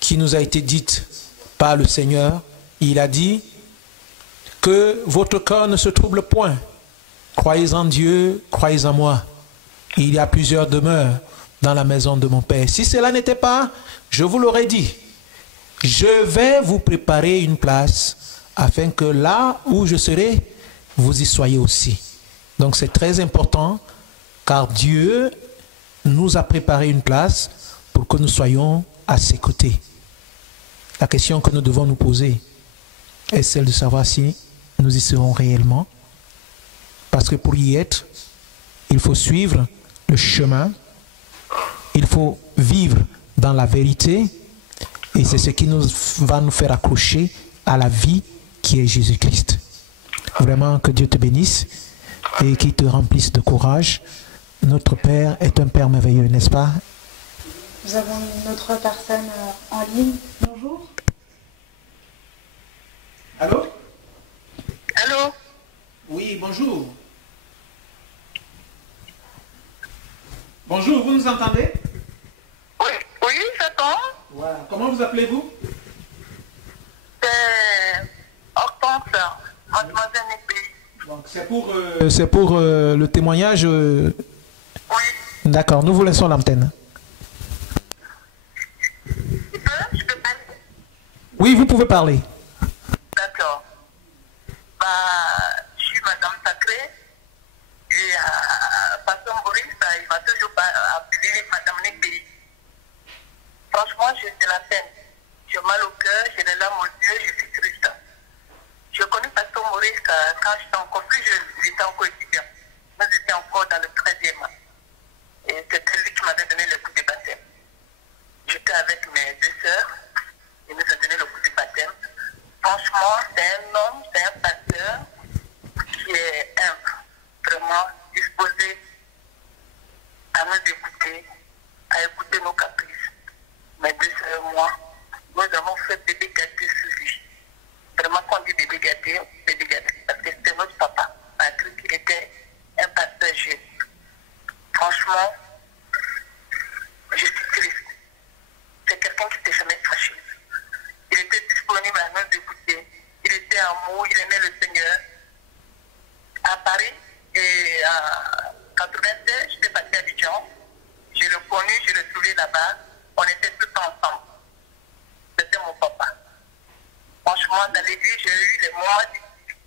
qui nous a été dite par le Seigneur. Il a dit que votre cœur ne se trouble point. Croyez en Dieu, croyez en moi. Il y a plusieurs demeures dans la maison de mon Père. Si cela n'était pas, je vous l'aurais dit. Je vais vous préparer une place afin que là où je serai, vous y soyez aussi. Donc c'est très important car Dieu nous a préparé une place pour que nous soyons à ses côtés. La question que nous devons nous poser est celle de savoir si nous y serons réellement. Parce que pour y être, il faut suivre le chemin, il faut vivre dans la vérité et c'est ce qui va nous faire accrocher à la vie qui est Jésus-Christ. Vraiment que Dieu te bénisse et qu'il te remplisse de courage. Notre Père est un Père merveilleux, n'est-ce pas? Nous avons une autre personne en ligne. Bonjour. Allô? Allô? Oui, bonjour. Bonjour, vous nous entendez? Oui, oui, j'attends. Voilà. Comment vous appelez-vous? C'est Hortense, mademoiselle Népé. Donc c'est pour le témoignage. Oui. D'accord, nous vous laissons l'antenne. Je peux parler? Oui, vous pouvez parler. D'accord. Je suis Madame Sacré et Pasteur Maurice, il m'a toujours appelé Madame Népé. Franchement, j'ai de la peine. J'ai mal au cœur, j'ai les larmes aux yeux, je suis triste. Je connais Pasteur Maurice quand j'étais encore plus jeune, j'étais encore étudiant. Moi, j'étais encore dans le 13e. Et c'était lui qui m'avait donné le coup de baptême. J'étais avec mes deux sœurs, il nous a donné le coup de baptême. Franchement, c'est un homme, c'est un pasteur qui est humble, vraiment disposé à nous écouter, à écouter nos caprices. Mes deux sœurs et moi, nous avons fait bébé gâté sur lui. Vraiment, quand on dit bébé gâté, parce que c'était notre papa, malgré qu'il était un pasteur jeune. Franchement, je suis triste. C'est quelqu'un qui n'était jamais fâché. Il était disponible à nous écouter. Il était amour, il aimait le Seigneur. À Paris, et en 96, j'étais passé à Abidjan. Je l'ai connu, je l'ai trouvé là-bas. On était tous ensemble. C'était mon papa. Franchement, dans l'église, j'ai eu les moments,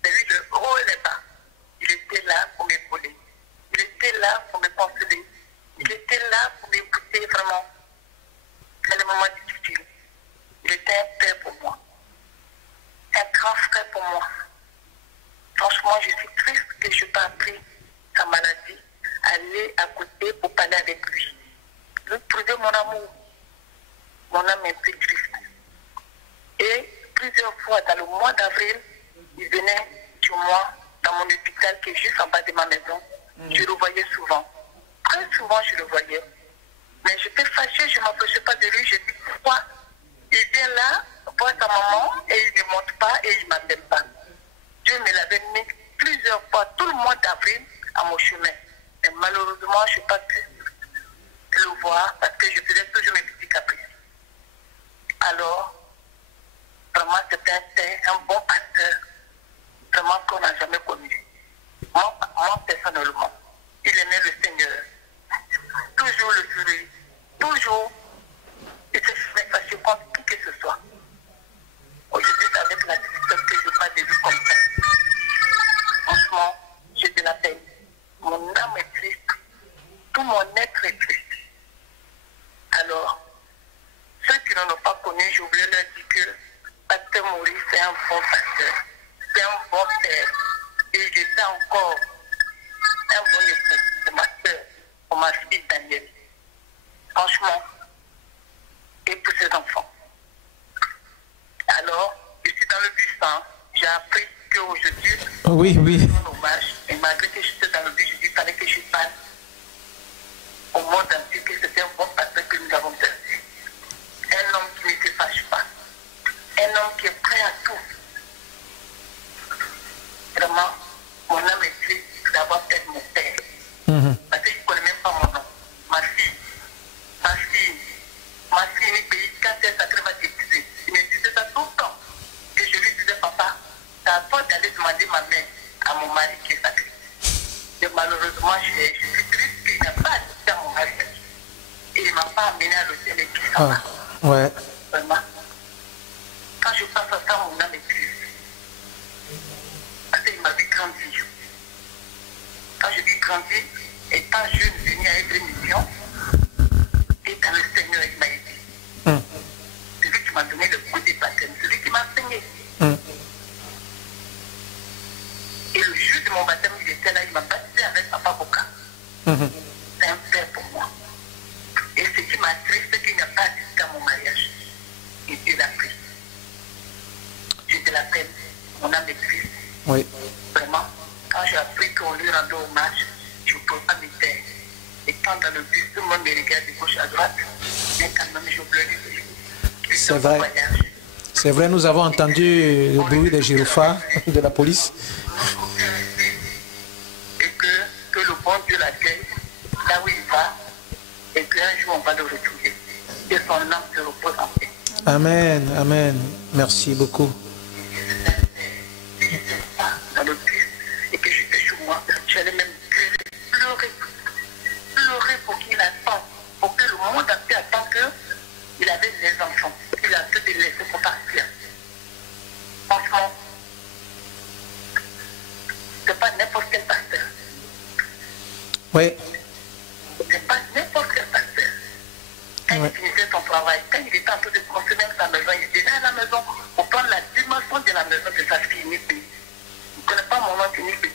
j'ai eu le haut et les bas. Il était là pour m'épauler. Il était là pour me consoler. Il était là pour m'écouter vraiment. Dans les moments difficiles. Il était un père pour moi. Un grand frère pour moi. Franchement, je suis triste que je n'ai pas appris sa maladie. Aller à côté pour parler avec lui. Lui prouver mon amour. Mon âme est un peu triste. Et plusieurs fois, dans le mois d'avril, il venait chez moi, dans mon hôpital qui est juste en bas de ma maison. Je le voyais souvent. Très souvent, je le voyais. Mais j'étais fâchée, je ne m'approchais pas de lui. Je dis pourquoi il vient là, voir sa maman, et il ne monte pas et il ne m'appelle pas. Dieu me l'avait mis plusieurs fois, tout le mois d'avril, à mon chemin. Mais malheureusement, je n'ai pas pu le voir parce que je faisais toujours mes petits caprices. Alors, vraiment, c'était un bon pasteur, vraiment qu'on n'a jamais connu. Moi, personnellement, il aimait le Seigneur. Toujours le sourire. Toujours, il se faisait fâcher contre qui que ce soit. Aujourd'hui, c'est avec la tristesse que je parle de lui comme ça. Franchement, j'ai de la peine. Mon âme est triste. Tout mon être est triste. Alors, ceux qui ne l'ont pas connu, je voulais leur dire que Pasteur Maurice, c'est un bon pasteur. C'est un bon père. Et il était encore un bon époux de ma soeur, pour ma fille Danielle. Franchement, et pour ses enfants. Alors, je suis dans le appris qu'aujourd'hui, Oui, oui. un hommage. Et malgré que j'étais dans le but, je dis qu'il fallait que je parle au monde entier que c'était un bon pasteur que nous avons perdu. Un homme qui ne se fâche pas. Un homme qui est prêt à tout. Vraiment, mon âme est triste d'avoir fait mon père. Parce qu'il ne connaît même pas mon nom. Ma fille, quand elle sacrée va t'épouser, il me disait ça tout le temps. Et je lui disais, papa, c'est à toi d'aller demander ma mère à mon mari qui est sacré. Et malheureusement, je suis triste qu'il n'a pas assisté à mon mariage. Et il ne m'a pas amené à l'hôtel et tout ça. Ouais. Vraiment. Quand je pense à ça, mon âme est triste. Parce qu'il m'a vu grandir. Quand je dis grandir, étant jeune, venu à être mission, et dans le Seigneur, il m'a aidé. Celui qui m'a donné le coup des baptêmes, celui qui m'a enseigné. Et le jour de mon baptême, il était là, il m'a baptisé avec Papa Boka. C'est un père pour moi. Et ce qui m'a triste, c'est qu'il n'a pas assisté à mon mariage. Et Dieu l'a pris. J'ai de la peine. Mon âme est triste. Oui. Vraiment, quand j'ai appris qu'on lui rendait hommage, je ne pouvais pas me taire. Et quand dans le bus, tout le monde me regarde de gauche à droite, mais quand même je pleure. C'est vrai. C'est vrai, nous avons entendu le bruit des gyrophares de la police. Et que le bon Dieu l'accueille là où il va, et qu'un jour on va le retrouver. Que son âme se repose en paix. Amen, amen. Merci beaucoup. Dans le bus, et que j'étais chez moi, j'allais même pleurer pour qu'il attende, pour que le monde entier attende qu'il avait les enfants, qu'il a fait des laisser pour partir. Franchement, c'est pas n'importe quel pasteur. Oui. C'est pas n'importe quel pasteur. Quand il finissait son travail, quand il était en train de construire même sa maison, il était à la maison pour prendre la dimension de la maison de sa fille Nipi. Il ne connaît pas mon nom qui Nipi.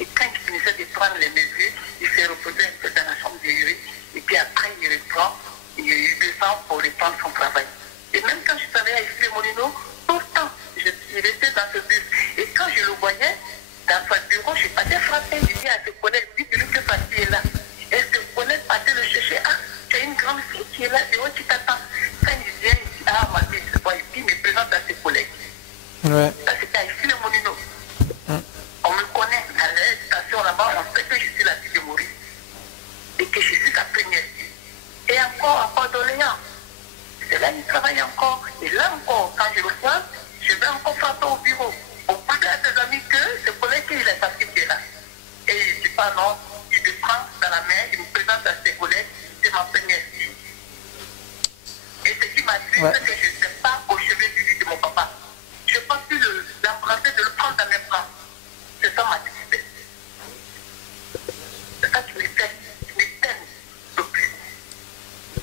Et quand il finissait de prendre les mesures, il s'est reposé un peu dans la chambre de Yuri. Et puis après, il reprend, il descend pour reprendre son travail. Et même quand je travaillais à Ici Molino, tout le temps, il était dans ce bus. Et quand je le voyais, dans son bureau, je passais frapper, je dis à ses collègues, dis-lui que sa fille est là. Et ses collègues passaient le chercher. Ah, tu as une grande fille qui est là, c'est où qui t'attend. Quand il vient, il dit, ah, ma fille, c'est quoi. Et puis il me présente à ses collègues. Ouais. Ça, c'était à Ici Molino. On me connaît à la station là-bas, on sait que je suis la fille de Maurice. Et que je suis sa première fille. Et encore doléant. C'est là qu'il travaille encore. Et là encore, quand je le vois, je vais encore frapper au bureau. Au bout de ses amis que c'est collègue qu'il est sa fille qui est là. Et il ne dit pas non, il me prend dans la main, il me présente à ses collègues, c'est ma première fille. Et ce qui m'a dit, c'est que je ne sais pas au chevet du lit de mon papa. Je ne peux plus l'embrasser, de le prendre dans mes bras. C'est ça ma tristesse. C'est ça qui me peine le plus.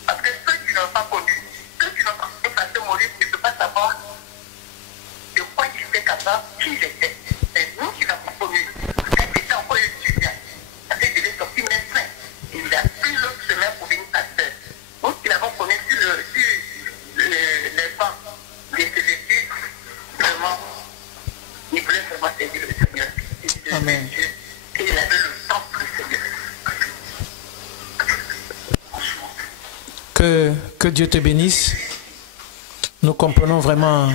Parce que ceux qui n'ont pas connu, ceux qui n'ont pas connu Pasteur Maurice ne peuvent pas savoir de quoi il était capable, qui il était. C'est nous qui l'avons connu. Quand il était encore étudiant, parce qu'il devait sortir médecin. Il a pris l'autre semaine pour venir pasteur. Nous qui l'avons connu sur les bancs de ses études, vraiment, il voulait vraiment servir le Seigneur. Amen. Et il avait le temps pour le Seigneur. Que Dieu te bénisse. Nous comprenons vraiment.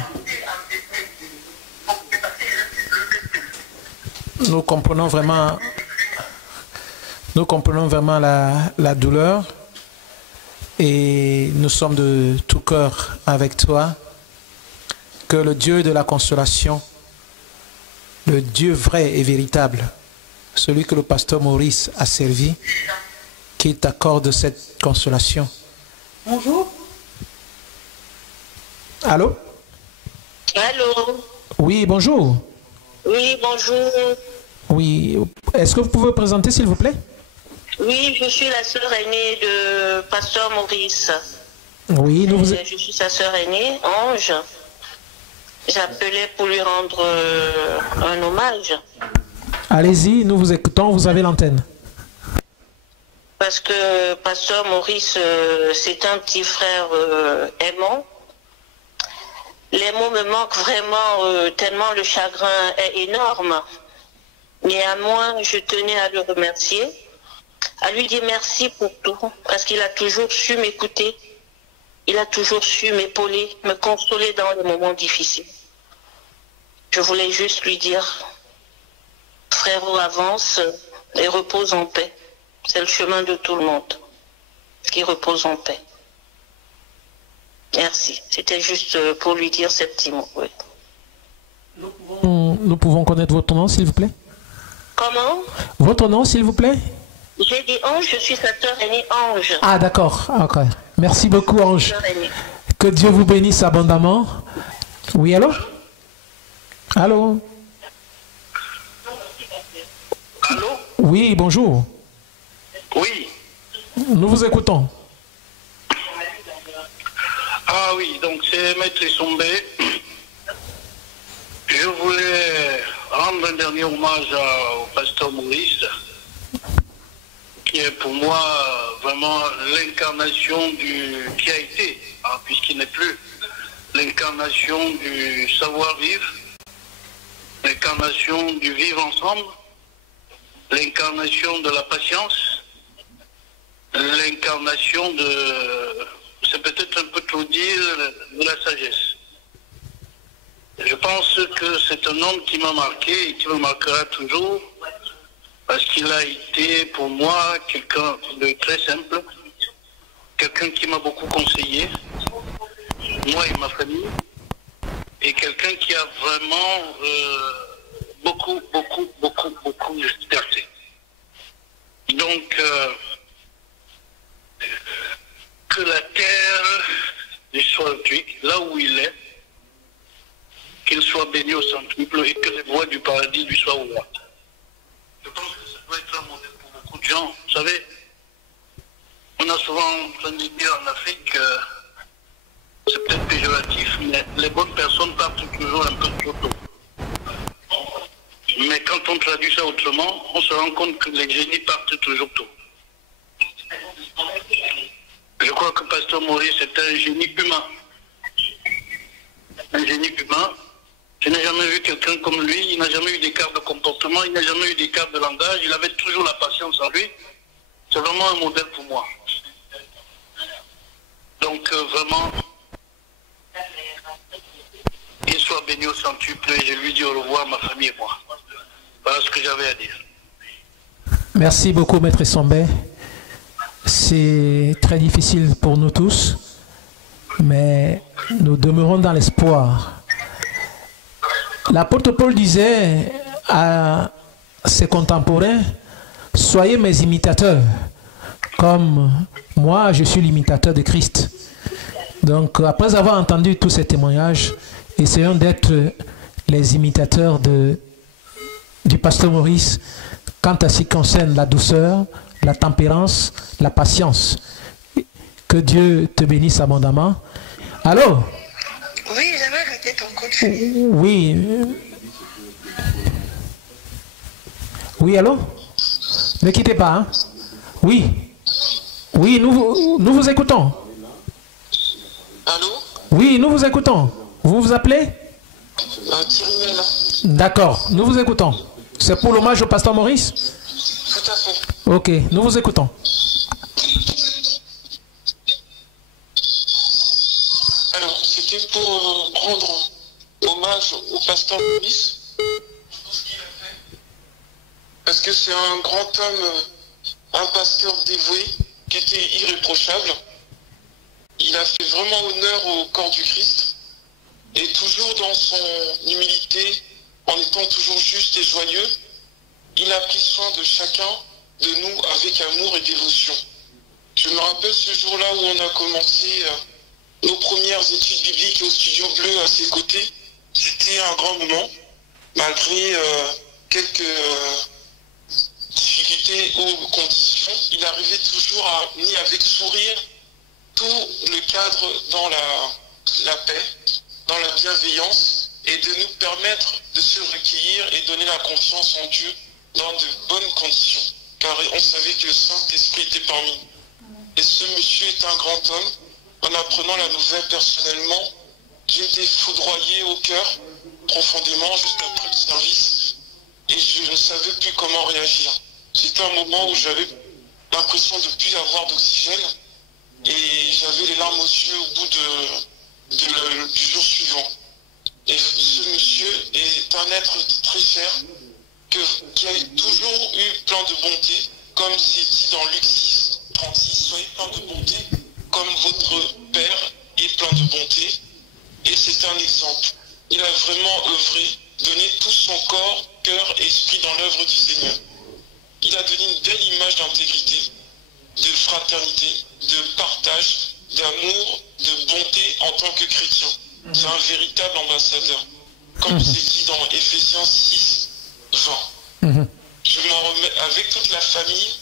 Nous comprenons vraiment la douleur. Et nous sommes de tout cœur avec toi. Que le Dieu de la consolation, le Dieu vrai et véritable, celui que le pasteur Maurice a servi, qu'il t'accorde cette consolation. Bonjour. Allô? Allô? Oui, bonjour. Oui, bonjour. Oui, est-ce que vous pouvez vous présenter, s'il vous plaît? Oui, je suis la sœur aînée de Pasteur Maurice. Oui, nous vous... Je suis sa sœur aînée, Ange. J'appelais pour lui rendre un hommage. Allez-y, nous vous écoutons, vous avez l'antenne. Parce que Pasteur Maurice, c'est un petit frère aimant. Les mots me manquent vraiment tellement le chagrin est énorme. Néanmoins, je tenais à le remercier, à lui dire merci pour tout, parce qu'il a toujours su m'écouter, il a toujours su m'épauler, me consoler dans les moments difficiles. Je voulais juste lui dire, frérot, avance et repose en paix. C'est le chemin de tout le monde qui repose en paix. Merci. C'était juste pour lui dire ces petits mots. Oui. Nous pouvons connaître votre nom, s'il vous plaît? Comment? Votre nom, s'il vous plaît? J'ai dit Ange, je suis sa sœur aînée Ange. Ah, d'accord. Ok. Merci beaucoup, Ange. Que Dieu vous bénisse abondamment. Oui, allô? Allô? Allô? Oui, bonjour. Oui. Nous vous écoutons. Ah oui, donc c'est Maître Sombé. Je voulais rendre un dernier hommage au pasteur Maurice, qui est pour moi vraiment l'incarnation qui a été, puisqu'il n'est plus, l'incarnation du savoir-vivre, l'incarnation du vivre ensemble, l'incarnation de la patience, l'incarnation de, c'est peut-être un peu trop dire, de la sagesse. Je pense que c'est un homme qui m'a marqué et qui me marquera toujours, parce qu'il a été pour moi quelqu'un de très simple, quelqu'un qui m'a beaucoup conseillé, moi et ma famille, et quelqu'un qui a vraiment beaucoup de liberté. Donc, que la terre lui soit truc, là où il est, qu'il soit béni au centuple et que les voies du paradis lui soient ouvertes. Je pense que ça doit être un modèle pour beaucoup de gens. Vous savez, on a souvent entendu dire en Afrique, c'est peut-être péjoratif, mais les bonnes personnes partent toujours un peu trop tôt. Mais quand on traduit ça autrement, on se rend compte que les génies partent toujours tôt. Je crois que Pasteur Maurice est un génie humain. Un génie humain. Je n'ai jamais vu quelqu'un comme lui. Il n'a jamais eu d'écart de comportement. Il n'a jamais eu d'écart de langage. Il avait toujours la patience en lui. C'est vraiment un modèle pour moi. Donc vraiment, qu'il soit béni au centuple et je lui dis au revoir, ma famille et moi. Voilà ce que j'avais à dire. Merci beaucoup, Maître Sombé. C'est très difficile pour nous tous, mais nous demeurons dans l'espoir. L'apôtre Paul disait à ses contemporains, « Soyez mes imitateurs, comme moi je suis l'imitateur de Christ. » Donc après avoir entendu tous ces témoignages, essayons d'être les imitateurs du pasteur Maurice quant à ce qui concerne la douceur, la tempérance, la patience. Que Dieu te bénisse abondamment. Allô? Oui, j'avais raté ton coup de fil. Oui. Oui, allô? Ne quittez pas, hein? Oui. Oui, nous vous écoutons. Allô? Oui, nous vous écoutons. Vous vous appelez? Thierry Mella. D'accord, nous vous écoutons. C'est pour l'hommage au pasteur Maurice? Tout à fait. Ok, nous vous écoutons. Alors, c'était pour rendre hommage au pasteur Maurice. Parce que c'est un grand homme, un pasteur dévoué, qui était irréprochable. Il a fait vraiment honneur au corps du Christ. Et toujours dans son humilité, en étant toujours juste et joyeux, il a pris soin de chacun de nous avec amour et dévotion. Je me rappelle ce jour-là où on a commencé nos premières études bibliques au studio bleu à ses côtés. C'était un grand moment, malgré quelques difficultés ou conditions. Il arrivait toujours à mener avec sourire tout le cadre dans la paix, dans la bienveillance, et de nous permettre de se recueillir et donner la confiance en Dieu dans de bonnes conditions. Car on savait que le Saint-Esprit était parmi nous. Et ce monsieur est un grand homme. En apprenant la nouvelle personnellement, J'ai été foudroyé au cœur, profondément, jusqu'après le service, et je ne savais plus comment réagir. C'était un moment où j'avais l'impression de ne plus avoir d'oxygène, et j'avais les larmes aux yeux au bout du jour suivant. Et ce monsieur est un être très cher, qui a toujours eu plein de bonté, comme c'est dit dans Luc 6, 36, soyez plein de bonté, comme votre Père est plein de bonté. Et c'est un exemple. Il a vraiment œuvré, donné tout son corps, cœur et esprit dans l'œuvre du Seigneur. Il a donné une belle image d'intégrité, de fraternité, de partage, d'amour, de bonté en tant que chrétien. C'est un véritable ambassadeur. Comme c'est dit dans Éphésiens 6, 20. Je m'en remets avec toute la famille.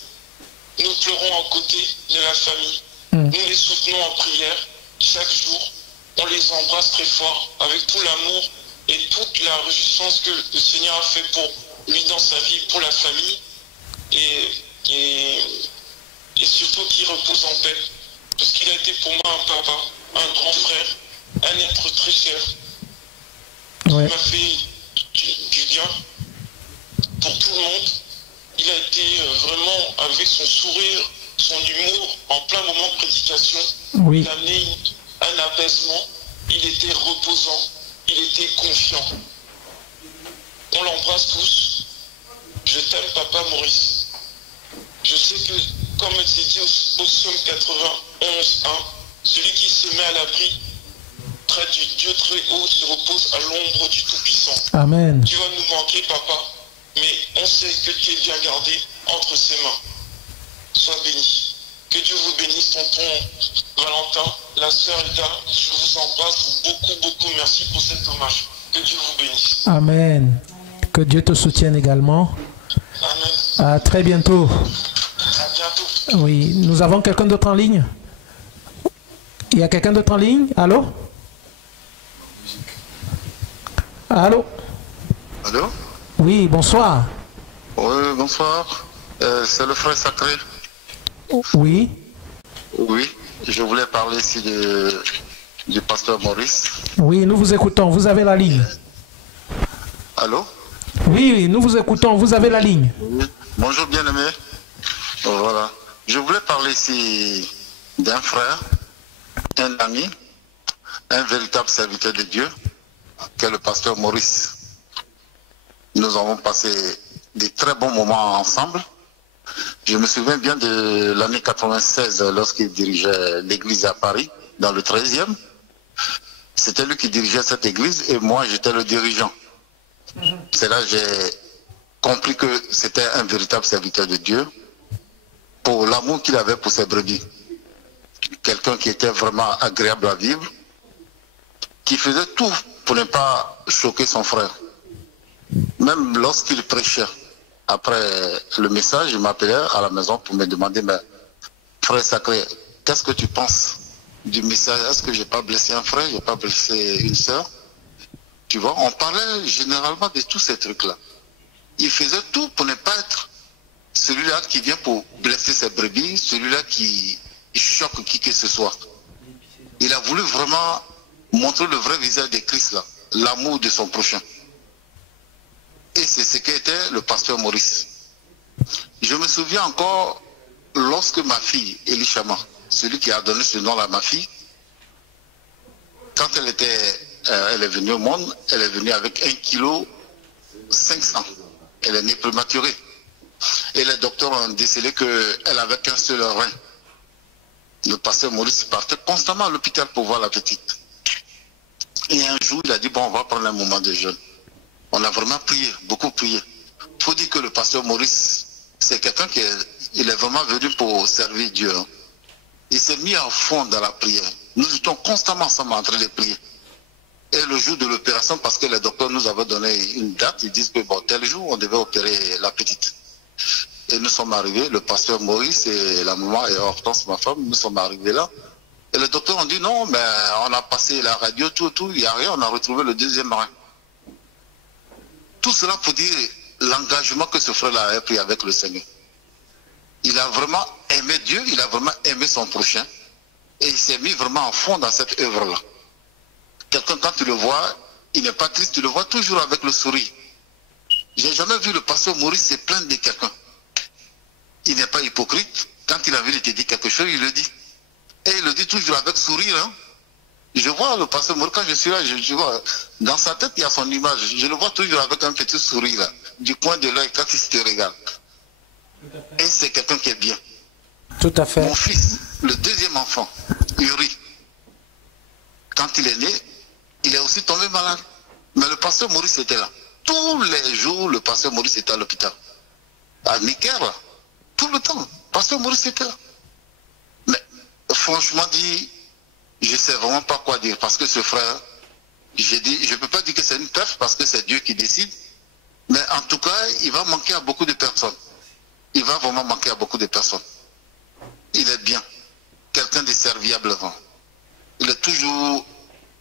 Nous pleurons à côté de la famille. Nous les soutenons en prière chaque jour. On les embrasse très fort avec tout l'amour et toute la réjouissance que le Seigneur a fait pour lui dans sa vie, pour la famille. Et surtout qu'il repose en paix. Parce qu'il a été pour moi un papa, un grand frère, un être très cher. Ouais. Il m'a fait du bien pour tout le monde. Il a été vraiment avec son sourire, son humour, en plein moment de prédication. Oui. Il a amené un apaisement. Il était reposant. Il était confiant. On l'embrasse tous. Je t'aime, Papa Maurice. Je sais que, comme c'est dit au psaume 91, 1, celui qui se met à l'abri près du Dieu très haut se repose à l'ombre du Tout-Puissant. Amen. Tu vas nous manquer, Papa, mais on sait que tu es bien gardé entre ses mains. Sois béni. Que Dieu vous bénisse, tonton Valentin, la sœur Ida. Je vous embrasse beaucoup, merci pour cet hommage. Que Dieu vous bénisse. Amen. Que Dieu te soutienne également. Amen. À très bientôt. À bientôt. Oui, nous avons quelqu'un d'autre en ligne. Il y a quelqu'un d'autre en ligne? Allô? Allô? Allô? Oui, bonsoir. Oui, bonsoir. C'est le frère Sacré. Oui. Oui, je voulais parler ici du pasteur Maurice. Oui, nous vous écoutons. Vous avez la ligne. Allô? Oui, nous vous écoutons. Vous avez la ligne. Oui. Bonjour, bien-aimé. Voilà. Je voulais parler ici d'un frère, un ami, un véritable serviteur de Dieu, qui est le pasteur Maurice. Nous avons passé des très bons moments ensemble. Je me souviens bien de l'année 96, lorsqu'il dirigeait l'église à Paris, dans le 13e. C'était lui qui dirigeait cette église et moi, j'étais le dirigeant. C'est là que j'ai compris que c'était un véritable serviteur de Dieu pour l'amour qu'il avait pour ses brebis. Quelqu'un qui était vraiment agréable à vivre, qui faisait tout pour ne pas choquer son frère. Même lorsqu'il prêchait, après le message, il m'appelait à la maison pour me demander, mais frère Sacré, qu'est-ce que tu penses du message? Est-ce que je n'ai pas blessé un frère, je n'ai pas blessé une sœur? Tu vois, on parlait généralement de tous ces trucs-là. Il faisait tout pour ne pas être celui-là qui vient pour blesser ses brebis, celui-là qui choque qui que ce soit. Il a voulu vraiment montrer le vrai visage de Christ, là, l'amour de son prochain. Et c'est ce qu'était le pasteur Maurice. Je me souviens encore, lorsque ma fille, Elishama, celui qui a donné ce nom à ma fille, quand elle est venue au monde, elle est venue avec 1,5 kg. Elle est née prématurée. Et les docteurs ont décelé qu'elle avait qu'un seul rein. Le pasteur Maurice partait constamment à l'hôpital pour voir la petite. Et un jour, il a dit, bon, on va prendre un moment de jeûne. On a vraiment prié, beaucoup prié. Il faut dire que le pasteur Maurice, c'est quelqu'un qui est vraiment venu pour servir Dieu. Il s'est mis à fond dans la prière. Nous étions constamment ensemble en train de prier. Et le jour de l'opération, parce que les docteurs nous avaient donné une date, ils disent que bon, tel jour, on devait opérer la petite. Et nous sommes arrivés, le pasteur Maurice et la maman et Hortense, ma femme, nous sommes arrivés là. Et les docteurs ont dit non, mais on a passé la radio, tout, il n'y a rien, on a retrouvé le deuxième rein. Tout cela pour dire l'engagement que ce frère-là a pris avec le Seigneur. Il a vraiment aimé Dieu, il a vraiment aimé son prochain. Et il s'est mis vraiment en fond dans cette œuvre-là. Quelqu'un, quand tu le vois, il n'est pas triste, tu le vois toujours avec le sourire. J'ai jamais vu le pasteur Maurice se plaindre de quelqu'un. Il n'est pas hypocrite. Quand il a envie de te dire quelque chose, il le dit. Et il le dit toujours avec sourire. Hein. Je vois le pasteur Maurice, quand je suis là, je vois, dans sa tête, il y a son image. Je le vois toujours avec un petit sourire, là, du coin de l'œil, quand il se regarde. Et c'est quelqu'un qui est bien. Tout à fait. Mon fils, le deuxième enfant, Uri, quand il est né, il est aussi tombé malade. Mais le pasteur Maurice était là. Tous les jours, le pasteur Maurice était à l'hôpital. À Nicker, là. Tout le temps. Le pasteur Maurice était là. Mais franchement dit, je ne sais vraiment pas quoi dire. Parce que ce frère, je ne peux pas dire que c'est une perte parce que c'est Dieu qui décide. Mais en tout cas, il va manquer à beaucoup de personnes. Il va vraiment manquer à beaucoup de personnes. Il est bien. Quelqu'un de serviable. Il est toujours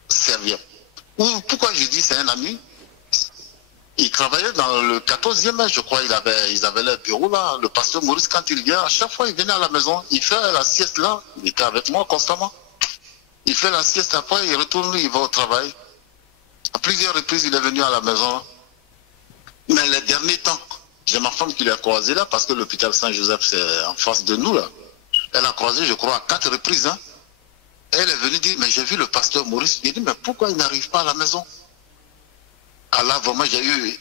serviable. Pourquoi je dis c'est un ami? Il travaillait dans le 14e, je crois, ils avaient leur bureau là. Le pasteur Maurice, quand il vient, à chaque fois il venait à la maison, il fait la sieste là, il était avec moi constamment. Il fait la sieste, après il retourne, il va au travail. À plusieurs reprises, il est venu à la maison. Mais les derniers temps, j'ai ma femme qui l'a croisé là, parce que l'hôpital Saint-Joseph, c'est en face de nous là. Elle a croisé, je crois, à 4 reprises. Hein. Elle est venue dire, mais j'ai vu le pasteur Maurice. Il dit, mais pourquoi il n'arrive pas à la maison? Alors vraiment,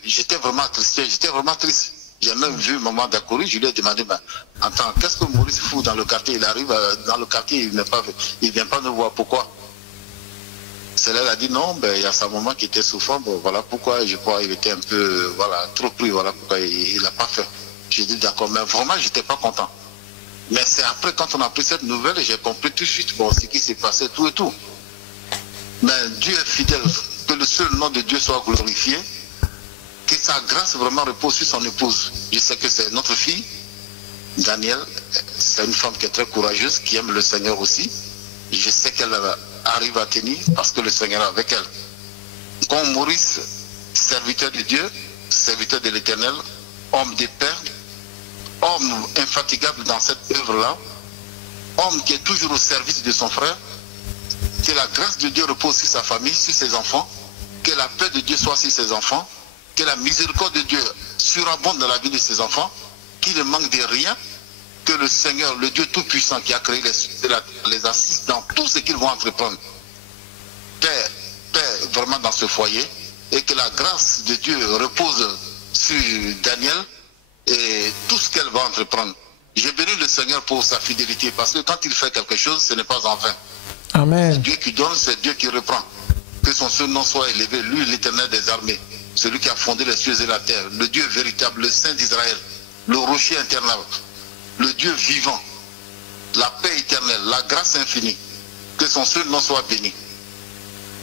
j'étais vraiment attristé, j'étais vraiment triste. J'ai même vu maman d'Akouri, je lui ai demandé, mais attends, qu'est-ce que Maurice fout dans le quartier? Il arrive dans le quartier, il ne vient pas nous voir, pourquoi? Celle-là, elle a dit non, ben, il y a sa maman qui était souffrante, bon, voilà pourquoi, je crois, il était un peu, voilà, trop pris, voilà pourquoi il n'a pas fait. J'ai dit d'accord, mais vraiment, je n'étais pas content. Mais c'est après, quand on a pris cette nouvelle, j'ai compris tout de suite, bon, ce qui s'est passé, tout et tout. Mais Dieu est fidèle. Que le seul nom de Dieu soit glorifié, que sa grâce vraiment repose sur son épouse. Je sais que c'est notre fille, Danielle, c'est une femme qui est très courageuse, qui aime le Seigneur aussi. Je sais qu'elle arrive à tenir parce que le Seigneur est avec elle. Comme Maurice, serviteur de Dieu, serviteur de l'Éternel, homme de Père, homme infatigable dans cette œuvre-là, homme qui est toujours au service de son frère, que la grâce de Dieu repose sur sa famille, sur ses enfants, que la paix de Dieu soit sur ses enfants, que la miséricorde de Dieu surabonde dans la vie de ses enfants, qu'il ne manque de rien, que le Seigneur, le Dieu Tout-Puissant qui a créé les assiste dans tout ce qu'ils vont entreprendre. Paix vraiment dans ce foyer, et que la grâce de Dieu repose sur Daniel et tout ce qu'elle va entreprendre. J'ai béni le Seigneur pour sa fidélité, parce que quand il fait quelque chose, ce n'est pas en vain. Amen. C'est Dieu qui donne, c'est Dieu qui reprend. Que son seul nom soit élevé, lui l'Éternel des armées, celui qui a fondé les cieux et la terre, le Dieu véritable, le Saint d'Israël, le rocher éternel, le Dieu vivant, la paix éternelle, la grâce infinie. Que son seul nom soit béni.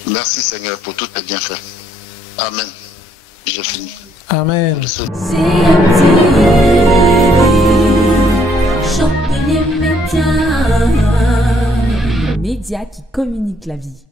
Merci Seigneur pour tous tes bienfaits. Amen. J'ai fini. Amen. Média qui communique la vie.